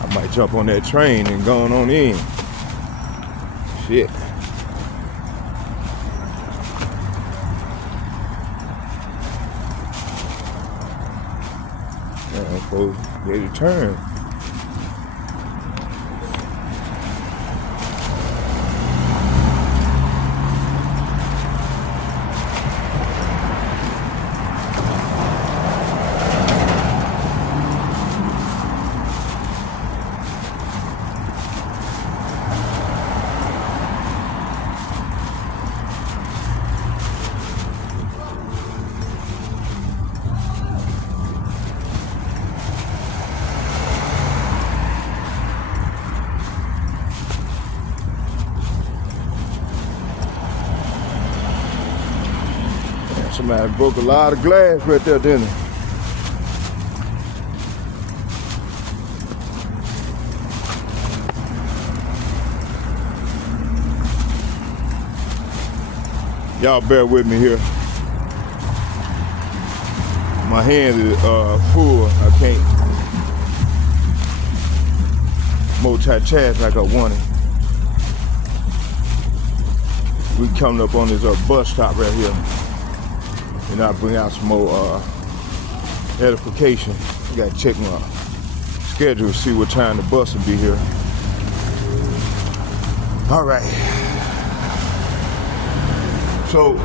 I might jump on that train and go on in. Shit. I'm supposed to get a turn. Somebody broke a lot of glass right there, didn't they? Y'all bear with me here. My hand is full. I can't multitask like I wanted. We coming up on this bus stop right here. And I'll bring out some more edification. I gotta check my schedule, see what time the bus will be here. All right. So,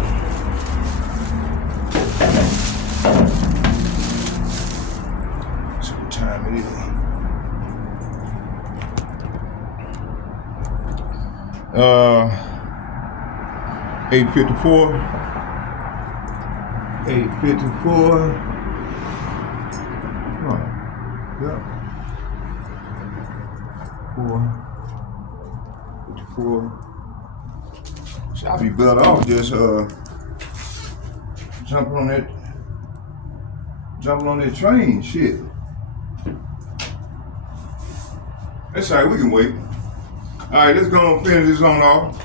see what time it is. 8:54. 8:54. Oh, yeah. 4:54. So I'll be better off just jumping on that train. Shit. That's all right. We can wait. All right, let's go and finish this on off.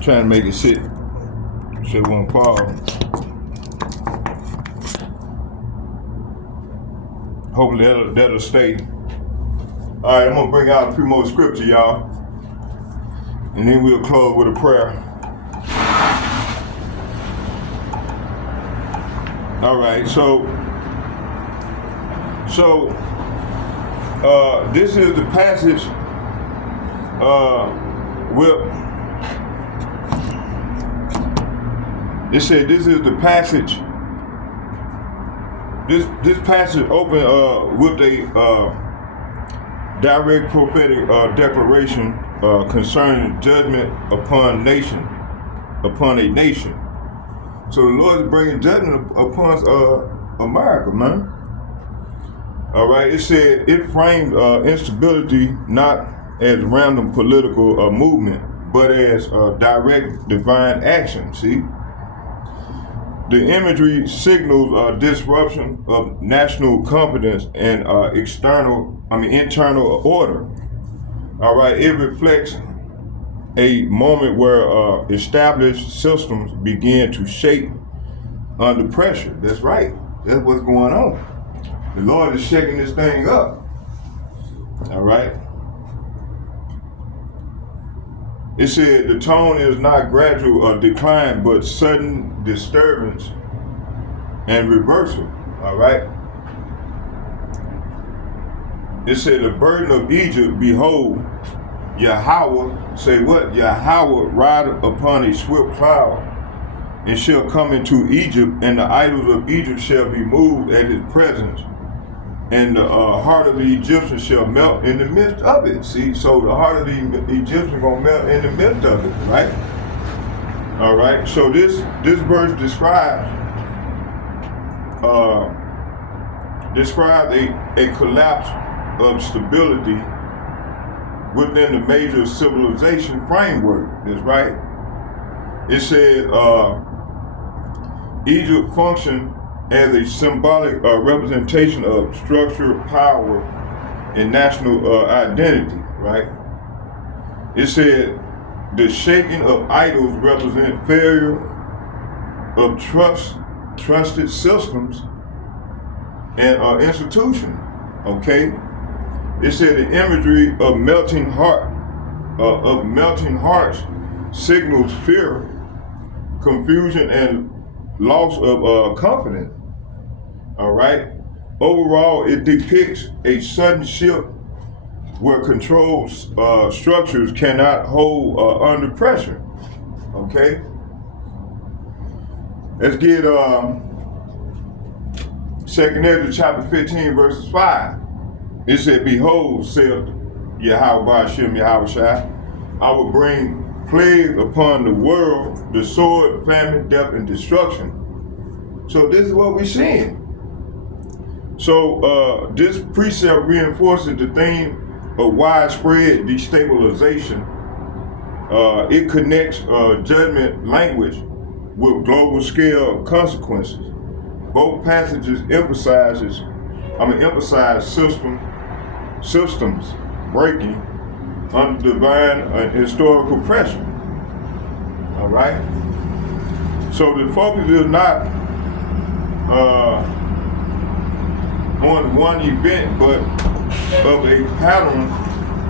Trying to make it sit so it won't fall. Hopefully that'll stay. All right, I'm gonna bring out a few more scripture, y'all, and then we'll close with a prayer. All right, so this is the passage It said this is the passage. This passage opened with a direct prophetic declaration concerning judgment upon a nation. So the Lord is bringing judgment upon America, man. All right. It said it framed instability not as random political movement, but as direct divine action. See. The imagery signals disruption of national confidence and internal order. All right, it reflects a moment where established systems begin to shake under pressure. That's right. That's what's going on. The Lord is shaking this thing up. All right. It said the tone is not gradual decline, but sudden disturbance and reversal. All right. It said the burden of Egypt, behold, Yahawah, say what? Yahawah ride upon a swift cloud, and shall come into Egypt, and the idols of Egypt shall be moved at his presence, and the heart of the Egyptian shall melt in the midst of it. See, so the heart of the Egyptian gonna melt in the midst of it, right? All right. So this verse describes a collapse of stability within the major civilization framework. That's right. It said Egypt functioned as a symbolic representation of structure, power, and national identity, right? It said the shaking of idols represent failure of trusted systems and institutions, okay? It said the imagery of melting hearts signals fear, confusion, and loss of confidence. All right. Overall, it depicts a sudden shift where controlled structures cannot hold under pressure. Okay. Let's get 2 Ezra chapter 15 verses 5. It said, "Behold, saith YAHAWAH BAHASHAM YAHAWASHI, I will bring plague upon the world, the sword, famine, death, and destruction." So this is what we're seeing. So this precept reinforces the theme of widespread destabilization. It connects judgment language with global scale consequences. Both passages emphasize systems breaking under divine and historical pressure. All right. So the focus is not on one event, but of a pattern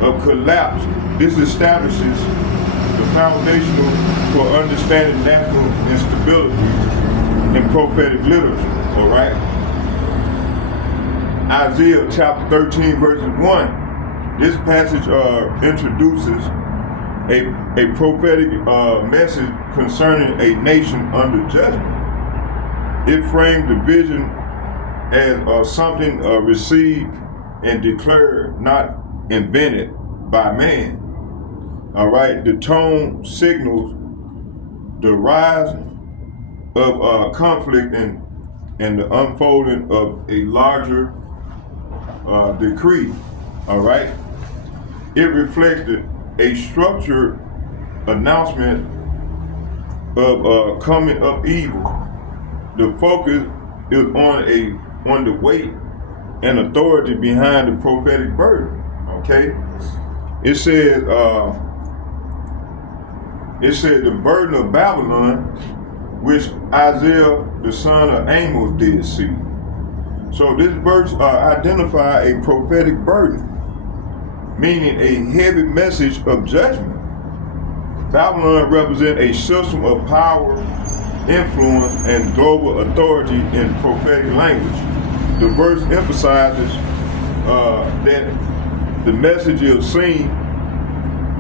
of collapse. This establishes the foundational for understanding national instability in prophetic literature. All right. Isaiah chapter 13, verses 1. This passage introduces a prophetic message concerning a nation under judgment. It framed the vision as something received and declared, not invented by man. All right, the tone signals the rise of conflict and the unfolding of a larger decree. All right, it reflected a structured announcement of coming up evil. The focus is on the weight and authority behind the prophetic burden. Okay, it said the burden of Babylon, which Isaiah the son of Amos did see. So this verse identify a prophetic burden, meaning a heavy message of judgment. Babylon represents a system of power, influence, and global authority in prophetic language. The verse emphasizes that the message is seen,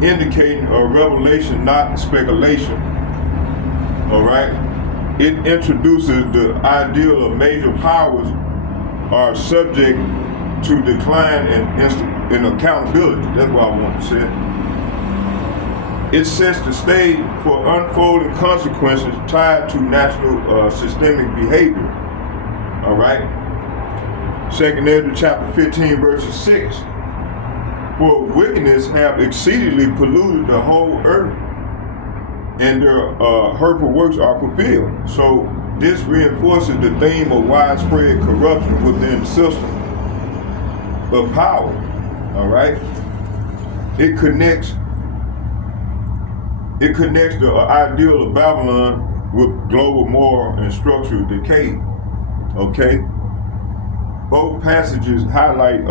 indicating a revelation, not speculation. All right? It introduces the ideal of major powers are subject to decline in accountability. That's what I want to say. It sets the stage for unfolding consequences tied to national systemic behavior. All right? 2 Ezra chapter 15, verses 6. For wickedness have exceedingly polluted the whole earth, and their hurtful works are fulfilled. So this reinforces the theme of widespread corruption within the system of power. All right? It connects the ideal of Babylon with global moral and structural decay. Okay? Both passages highlight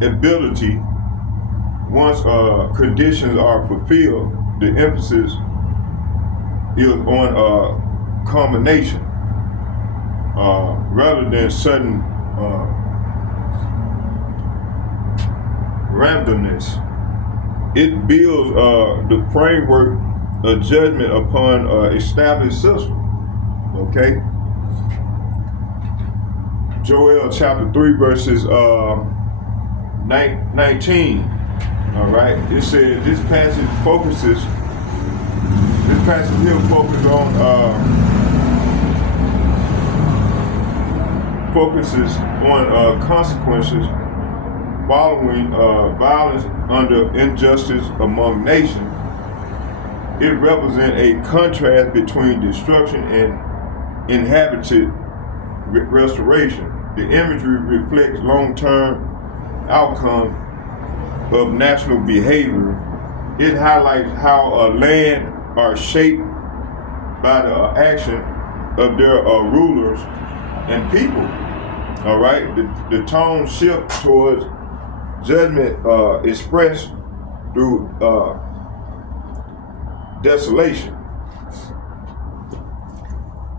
inability. Once conditions are fulfilled, the emphasis is on culmination rather than sudden randomness. It builds the framework of judgment upon established system. Okay? Joel chapter 3 verses 19. All right? It says this passage here focuses on consequences following violence under injustice among nations. It represents a contrast between destruction and inhabited restoration. The imagery reflects long-term outcome of national behavior. It highlights how land are shaped by the action of their rulers and people. All right, the tone shift towards judgment expressed through desolation.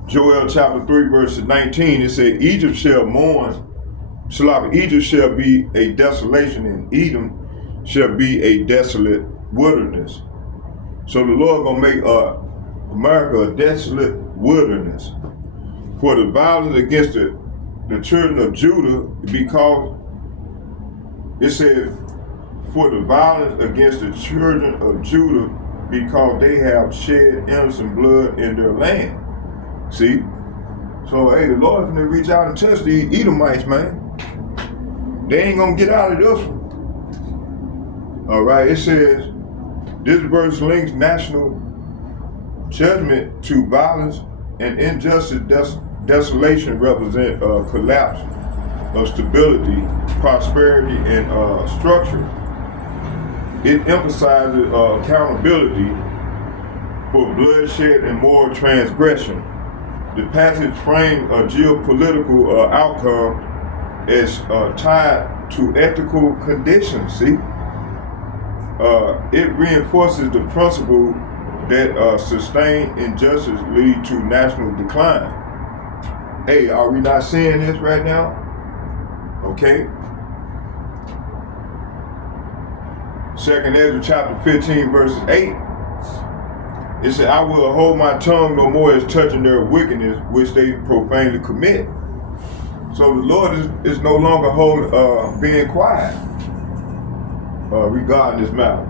Joel chapter 3 verse 19, it said, Egypt shall mourn, Egypt shall be a desolation, and Edom shall be a desolate wilderness. So the Lord gonna make America a desolate wilderness. For the violence against the children of Judah, because it said, for the violence against the children of Judah, because they have shed innocent blood in their land. See? So, hey, the Lord's gonna reach out and touch these Edomites, man. They ain't gonna get out of this one. All right, it says, this verse links national Judgment to violence and injustice, desolation represent a collapse of stability, prosperity, and structure. It emphasizes accountability for bloodshed and moral transgression. The passage frames a geopolitical outcome as tied to ethical conditions. See, it reinforces the principle that sustained injustice lead to national decline. Hey, are we not seeing this right now? Okay. 2nd Ezra chapter 15 verses 8. It said, I will hold my tongue no more as touching their wickedness, which they profanely commit. So the Lord is no longer being quiet regarding this matter.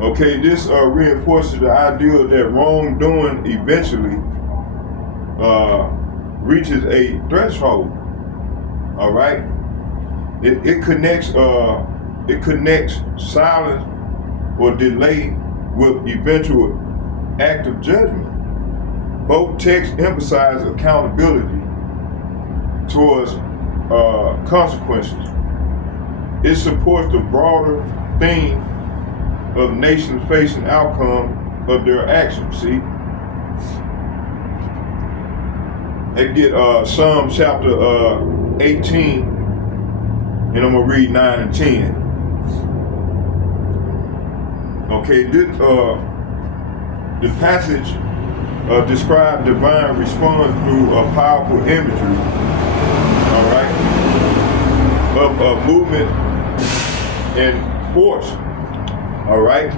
Okay, this reinforces the idea that wrongdoing eventually reaches a threshold. All right, it connects silence or delay with eventual act of judgment. Both texts emphasize accountability towards consequences. It supports the broader theme of nations facing outcome of their actions. See, they get Psalm chapter 18, and I'm gonna read 9 and 10. Okay, this the passage describes divine response through a powerful imagery. All right, of movement and force. All right,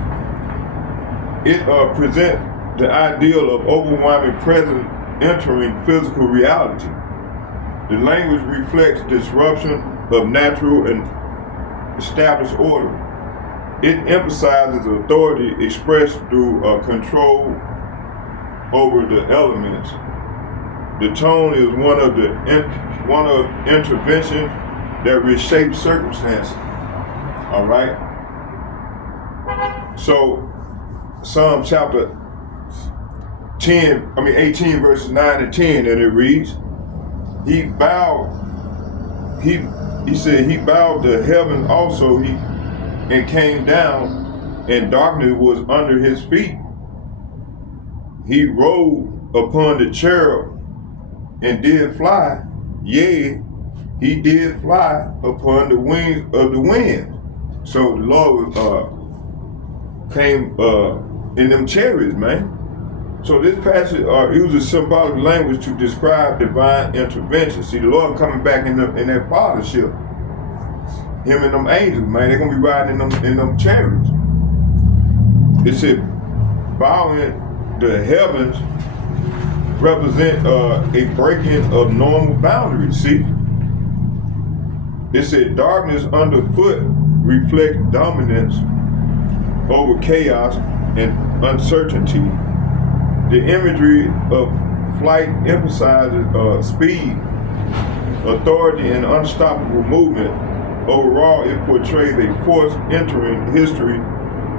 it presents the ideal of overwhelming presence entering physical reality. The language reflects disruption of natural and established order. It emphasizes authority expressed through control over the elements. The tone is one of intervention that reshapes circumstances. All right. So Psalm chapter 18 verses 9 and 10, and it reads, he said he bowed the heaven also, and came down, and darkness was under his feet. He rode upon the cherub and did fly, yea, he did fly upon the wings of the wind. So the Lord came in them chariots, man. So this passage uses symbolic language to describe divine intervention. See, the Lord coming back in that partnership. Him and them angels, man, they're gonna be riding in them chariots. It said, bowing the heavens represent a breaking of normal boundaries. See, it said darkness underfoot reflects dominance over chaos and uncertainty. The imagery of flight emphasizes speed, authority, and unstoppable movement. Overall, it portrays a force entering history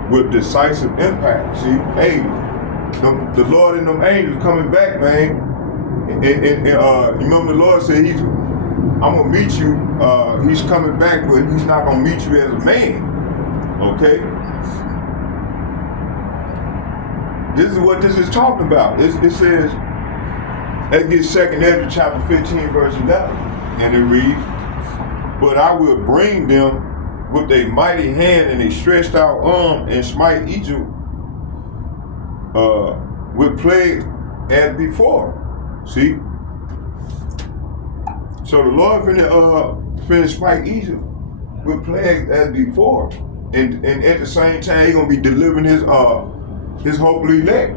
with decisive impact. See, hey, the Lord and them angels coming back, man. And you remember the Lord said, I'm gonna meet you. He's coming back, but he's not gonna meet you as a man. Okay? This is what this is talking about. It says, let's get 2nd Ezra chapter 15, verse 11. And it reads, but I will bring them with a mighty hand and a stretched out arm and smite Egypt with plagues as before. See? So the Lord finna smite Egypt with plagues as before. And at the same time, He's gonna be delivering his hopeful elect.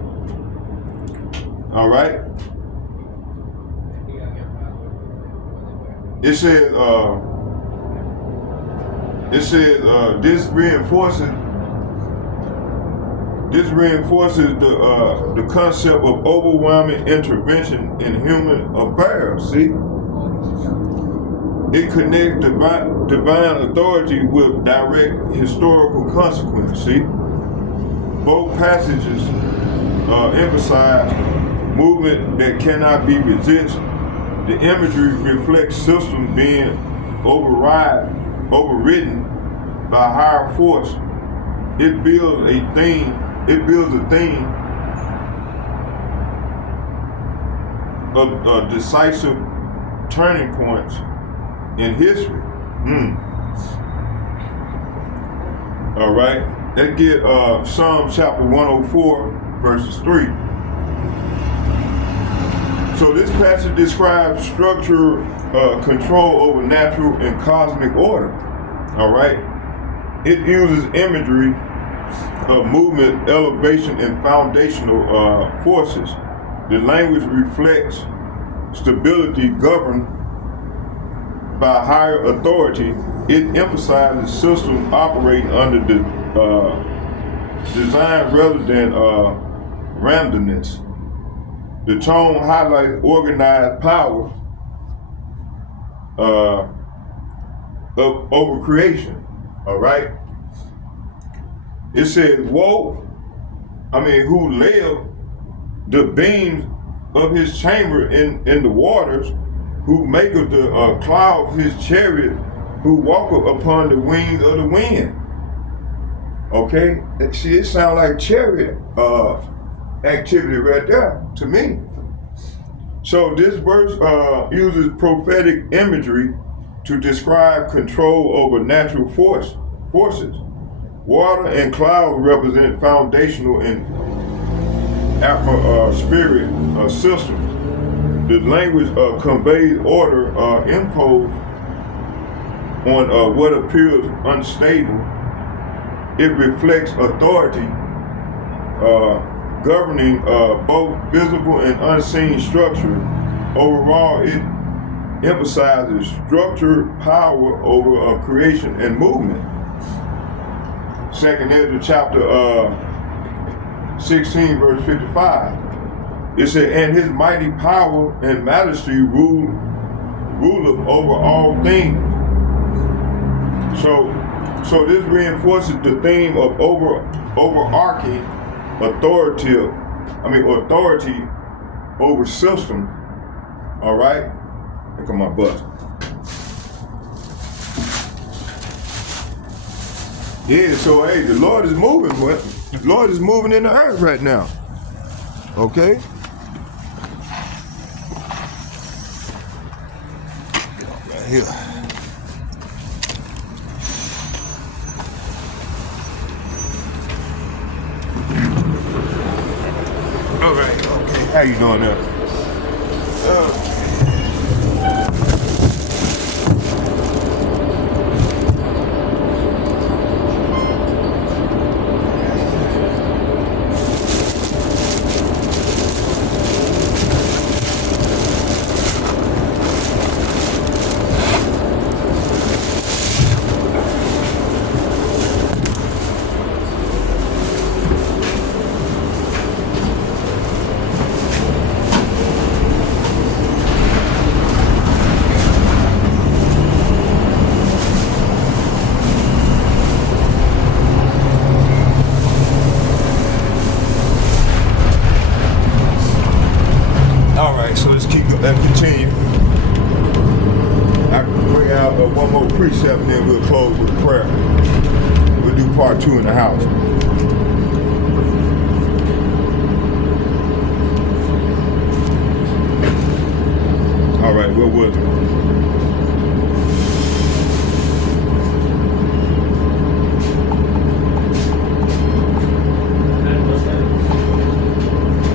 All right. It says this reinforces the concept of overwhelming intervention in human affairs. See, it connects divine authority with direct historical consequence. See, both passages emphasize movement that cannot be resisted. The imagery reflects systems being overridden by higher force. It builds a theme of decisive turning points in history. All right, let's get Psalm chapter 104, verses 3. So this passage describes structure, control over natural and cosmic order. All right, it uses imagery of movement, elevation, and foundational forces. The language reflects stability governed by higher authority. It emphasizes systems operating under the design rather than randomness. The tone highlights organized power over creation. All right. It says, who laid the beams of his chamber in the waters, who maketh the clouds his chariot, who walketh upon the wings of the wind. Okay, see, it sounds like chariot activity right there to me. So this verse uses prophetic imagery to describe control over natural forces. Water and clouds represent foundational and spirit systems. The language conveys order imposed on what appears unstable. It reflects authority governing both visible and unseen structure. Overall, it emphasizes structure, power over creation and movement. 2nd Ezra chapter 16, verse 55. It said, and his mighty power and majesty ruleth over all things. So this reinforces the theme of overarching authority over system. All right? Look at my butt. Yeah, so hey, the Lord is moving, but the Lord is moving in the earth right now. Okay? Right here. All right, okay. How you doing there? Let's continue. I can bring out one more precept and then we'll close with prayer. We'll do part 2 in the house. All right, where was it?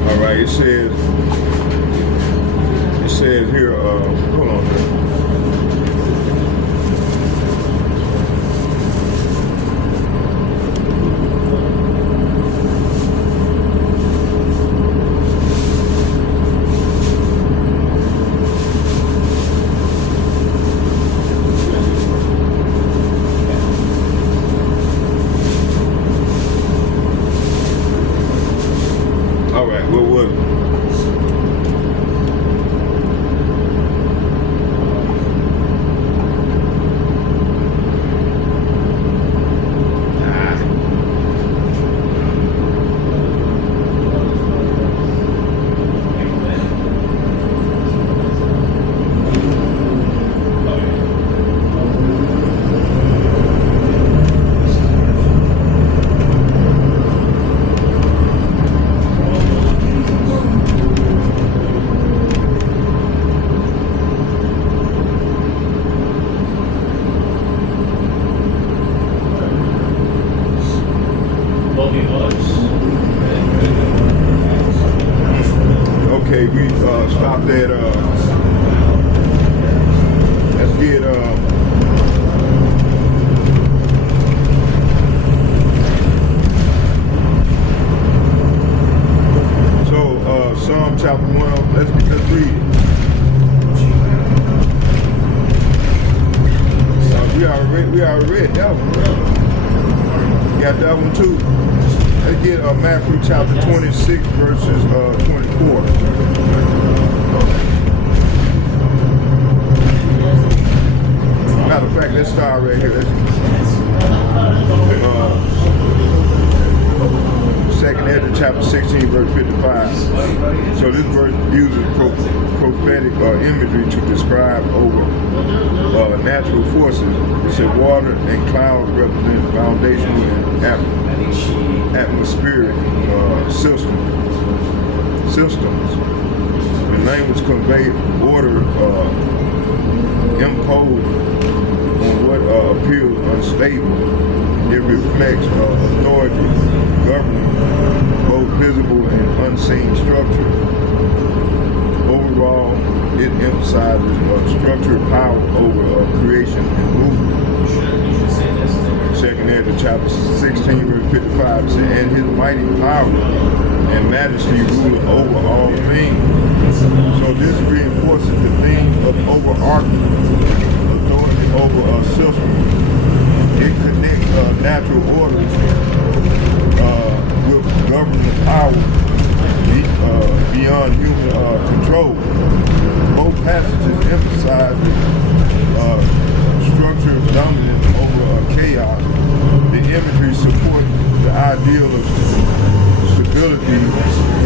All right, it says here, hold on here. stopped at let's get Psalm chapter 1. Let's read it. We already read that one. Got that one too. Let's get Matthew chapter 26 verses 24. Matter of fact, let's start right here. Second Ezra chapter 16 verse 55. So this verse uses prophetic imagery to describe over natural forces. It said water and clouds represent foundational and atmospheric systems. The language conveyed order imposed on what appears unstable. It reflects authority governing both visible and unseen structures. Overall, it emphasizes structural power over creation and movement. Second Ezra chapter 16 verse 55 says, and his mighty power and majesty rule over all things. So this reinforces the theme of overarching authority over a system. It connects natural orders with government power beyond human control. Both passages emphasize structural dominance over chaos. The imagery supports the ideal of stability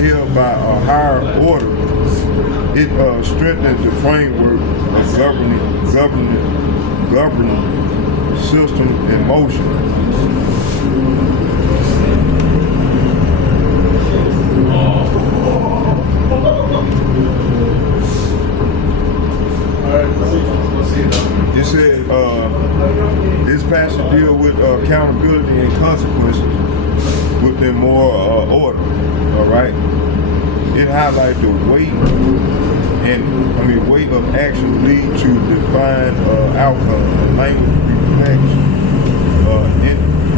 held by a higher order. It strengthens the framework of governing system in motion. It said this passage deals with accountability and consequences within more order. All right. It highlights the weight of action lead to defined outcome. Language reflects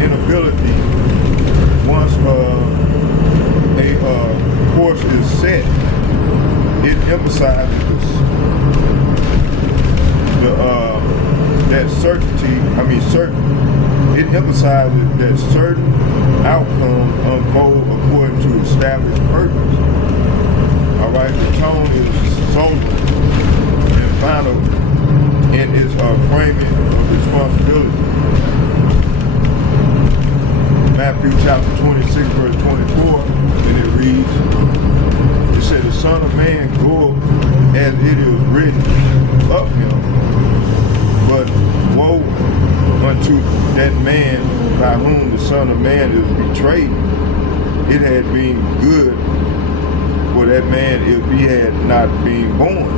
inability. Once a course is set, it emphasizes it emphasizes that certain outcomes unfold according to established purpose. All right, the tone is sober and final in its framing of responsibility. Matthew chapter 26 verse 24, and it reads, it said, the Son of Man goeth as it is written of him, but woe unto that man by whom the Son of Man is betrayed. It had been good for that man if he had not been born.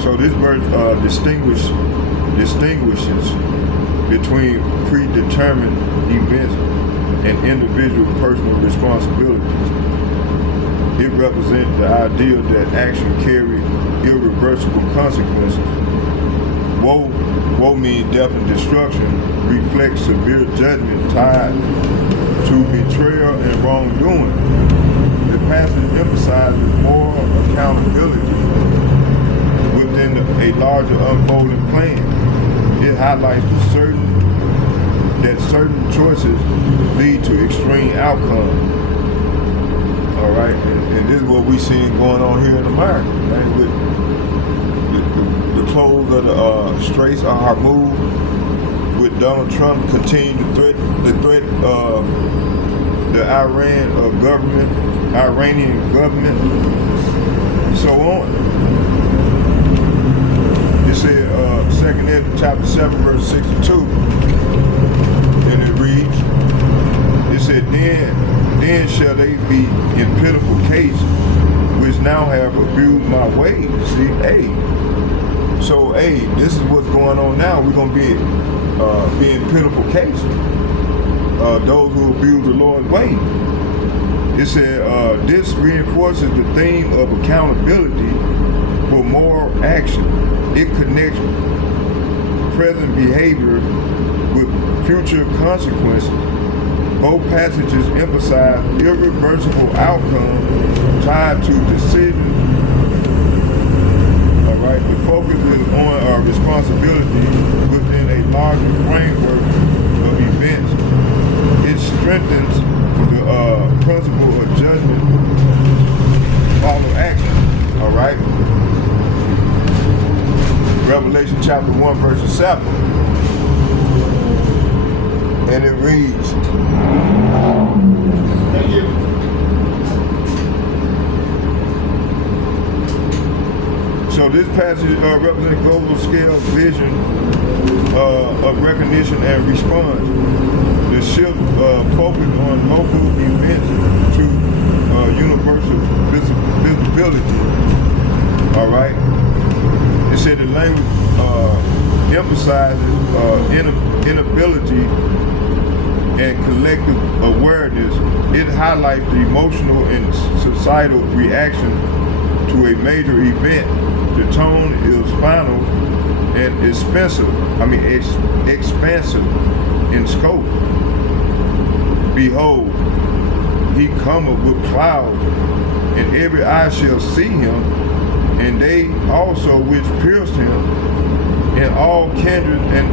So this verse distinguishes between predetermined events and individual personal responsibilities. It represents the idea that action carries irreversible consequences. Woe means death and destruction, reflects severe judgment tied to betrayal and wrongdoing. The passage emphasizes moral accountability within a larger unfolding plan. It highlights that certain choices lead to extreme outcomes. All right, and this is what we see going on here in America, right? With the close of the Straits of Hormuz, with Donald Trump continuing to threaten the Iranian government, and so on. It said, Second Ezra chapter 7 verse 62, and it reads, it said, then shall they be in pitiful case, which now have abused my ways. See, this is what's going on now. We're going to be in pitiful case. Those who abuse the Lord's way. It said, this reinforces the theme of accountability for moral action. It connects present behavior with future consequences. Both passages emphasize irreversible outcomes tied to decisions. All right, the focus is on our responsibility within a larger framework of events. It strengthens the principle of judgment, follow action. All right. Revelation chapter 1, verse 7. And it reads, Thank you. so this passage represents global scale vision of recognition and response. The shift focus on local events to universal visibility. All right. It said the language emphasizes inability and collective awareness. It highlights the emotional and societal reaction to a major event. The tone is final and expansive in scope. Behold, he cometh with clouds, and every eye shall see him, and they also which pierced him, and all kindred and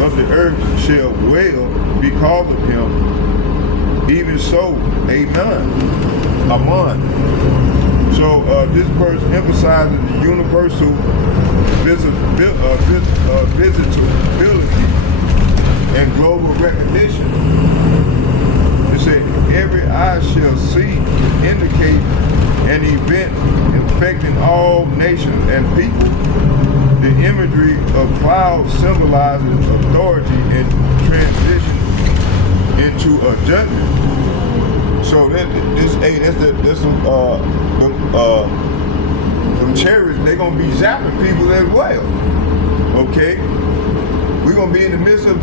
of the earth shall wail because of him. Even so, amen. So this verse emphasizes the universal visitability and global recognition. It said, every eye shall see, indicate an event affecting all nations and people. The imagery of clouds symbolizes authority and transition into a judgment. So them chariots, they're gonna be zapping people as well. Okay, we're gonna be in the midst of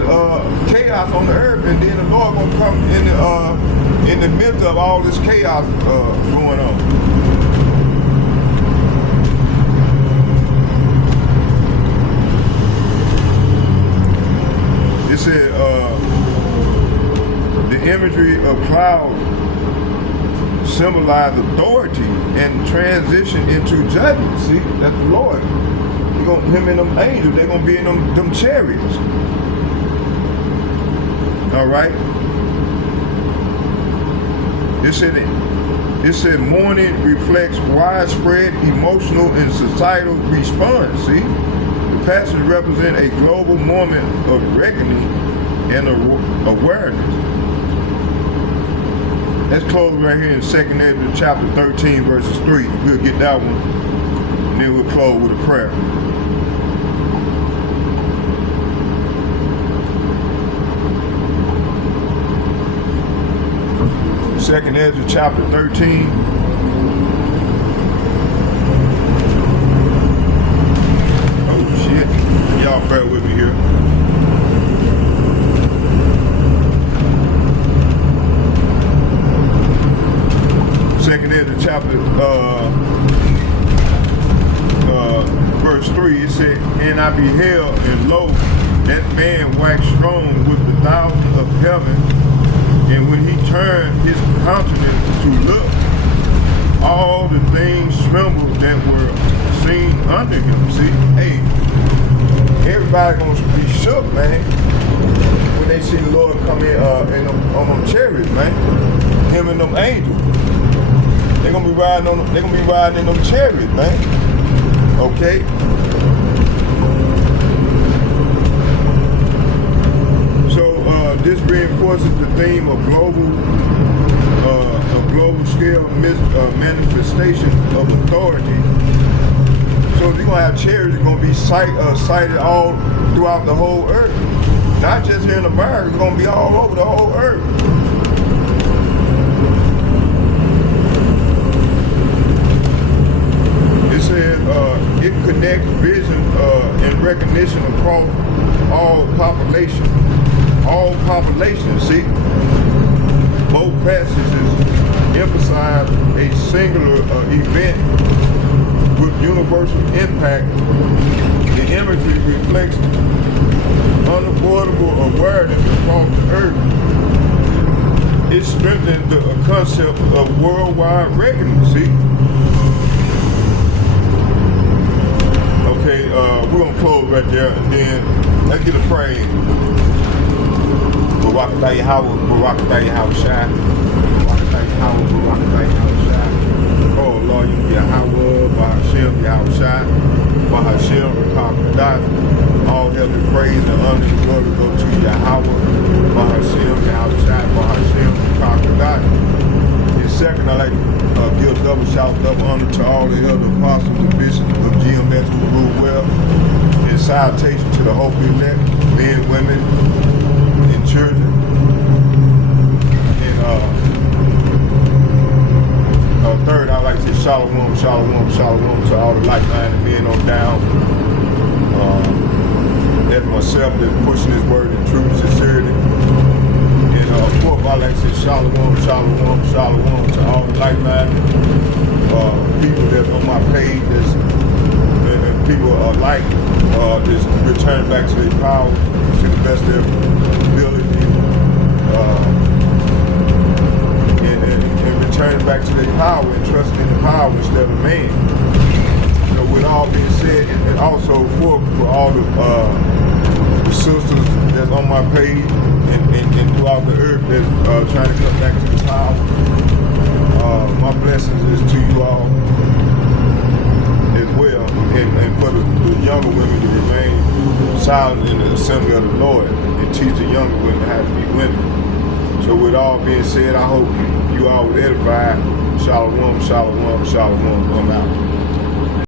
chaos on the earth, and then the Lord gonna come in the midst of all this chaos going on. It said the imagery of clouds symbolize authority and transition into judgment. See, that's the Lord. Him and them angels, they're gonna be in them chariots. All right. It said mourning reflects widespread emotional and societal response. See, the passage represents a global moment of reckoning and awareness. Let's close right here in 2nd Ezra chapter 13, verses 3. We'll get that one, and then we'll close with a prayer. Second Ezra chapter 13. Oh shit. Y'all bear with me here. Second Ezra chapter verse 3, it said, and I beheld, and lo, that man waxed strong with the thousands of heaven, and when he turned his countenance to look, all the things trembled that were seen under him. See, hey, everybody gonna be shook, man, when they see the Lord come in on them chariots, man. Him and them angels. They're gonna be riding in them chariots, man. Okay? So this reinforces the theme of global scale manifestation of authority. So you're gonna have chariots that are gonna be sighted all throughout the whole earth. Not just here in America, it's gonna be all over the whole earth. It says it connects vision and recognition across all populations. All populations, see? Both passages emphasize a singular event with universal impact. The imagery reflects unavoidable awareness across the earth. It strengthens the concept of worldwide reckoning, see? Okay, we're gonna close right there, and then let's get a praise. Barak Atah Yahawah, Barak Atah Yahawashi, Barak Atah Yahawah, Barak Atah Yahawashi. Oh Lord, you YAHAWAH BAHASHAM YAHAWASHI, BAHASHAM YAHAWASHI. All heavenly praise and honor and glory go to YAHAWAH BAHASHAM YAHAWASHI, BAHASHAM YAHAWASHI. And second, I'd like to give double shout, double honor to all the other apostles and bishops of GMS who rule well. And salutation to the hope elect, men, women, and children. And third, I'd like to say shalom, shalom, shalom to all the like-minded men on down. As myself that's pushing this word in truth, sincerity. And fourth, I'd like to say shalom, shalom, shalom to all the like-minded people that's on my page, that's, and people like just return back to their power to the best of their ability, and return back to their power and trusting in the power instead of man. So with all being said, and also for all the sisters that's on my page and throughout the earth that's trying to come back to the power, my blessings is to you all as well, and for the younger women to remain silent in the assembly of the Lord and teach the younger women how to be women. So with all being said, I hope you all would edify. Shalom, shalom, shalom. I'm out.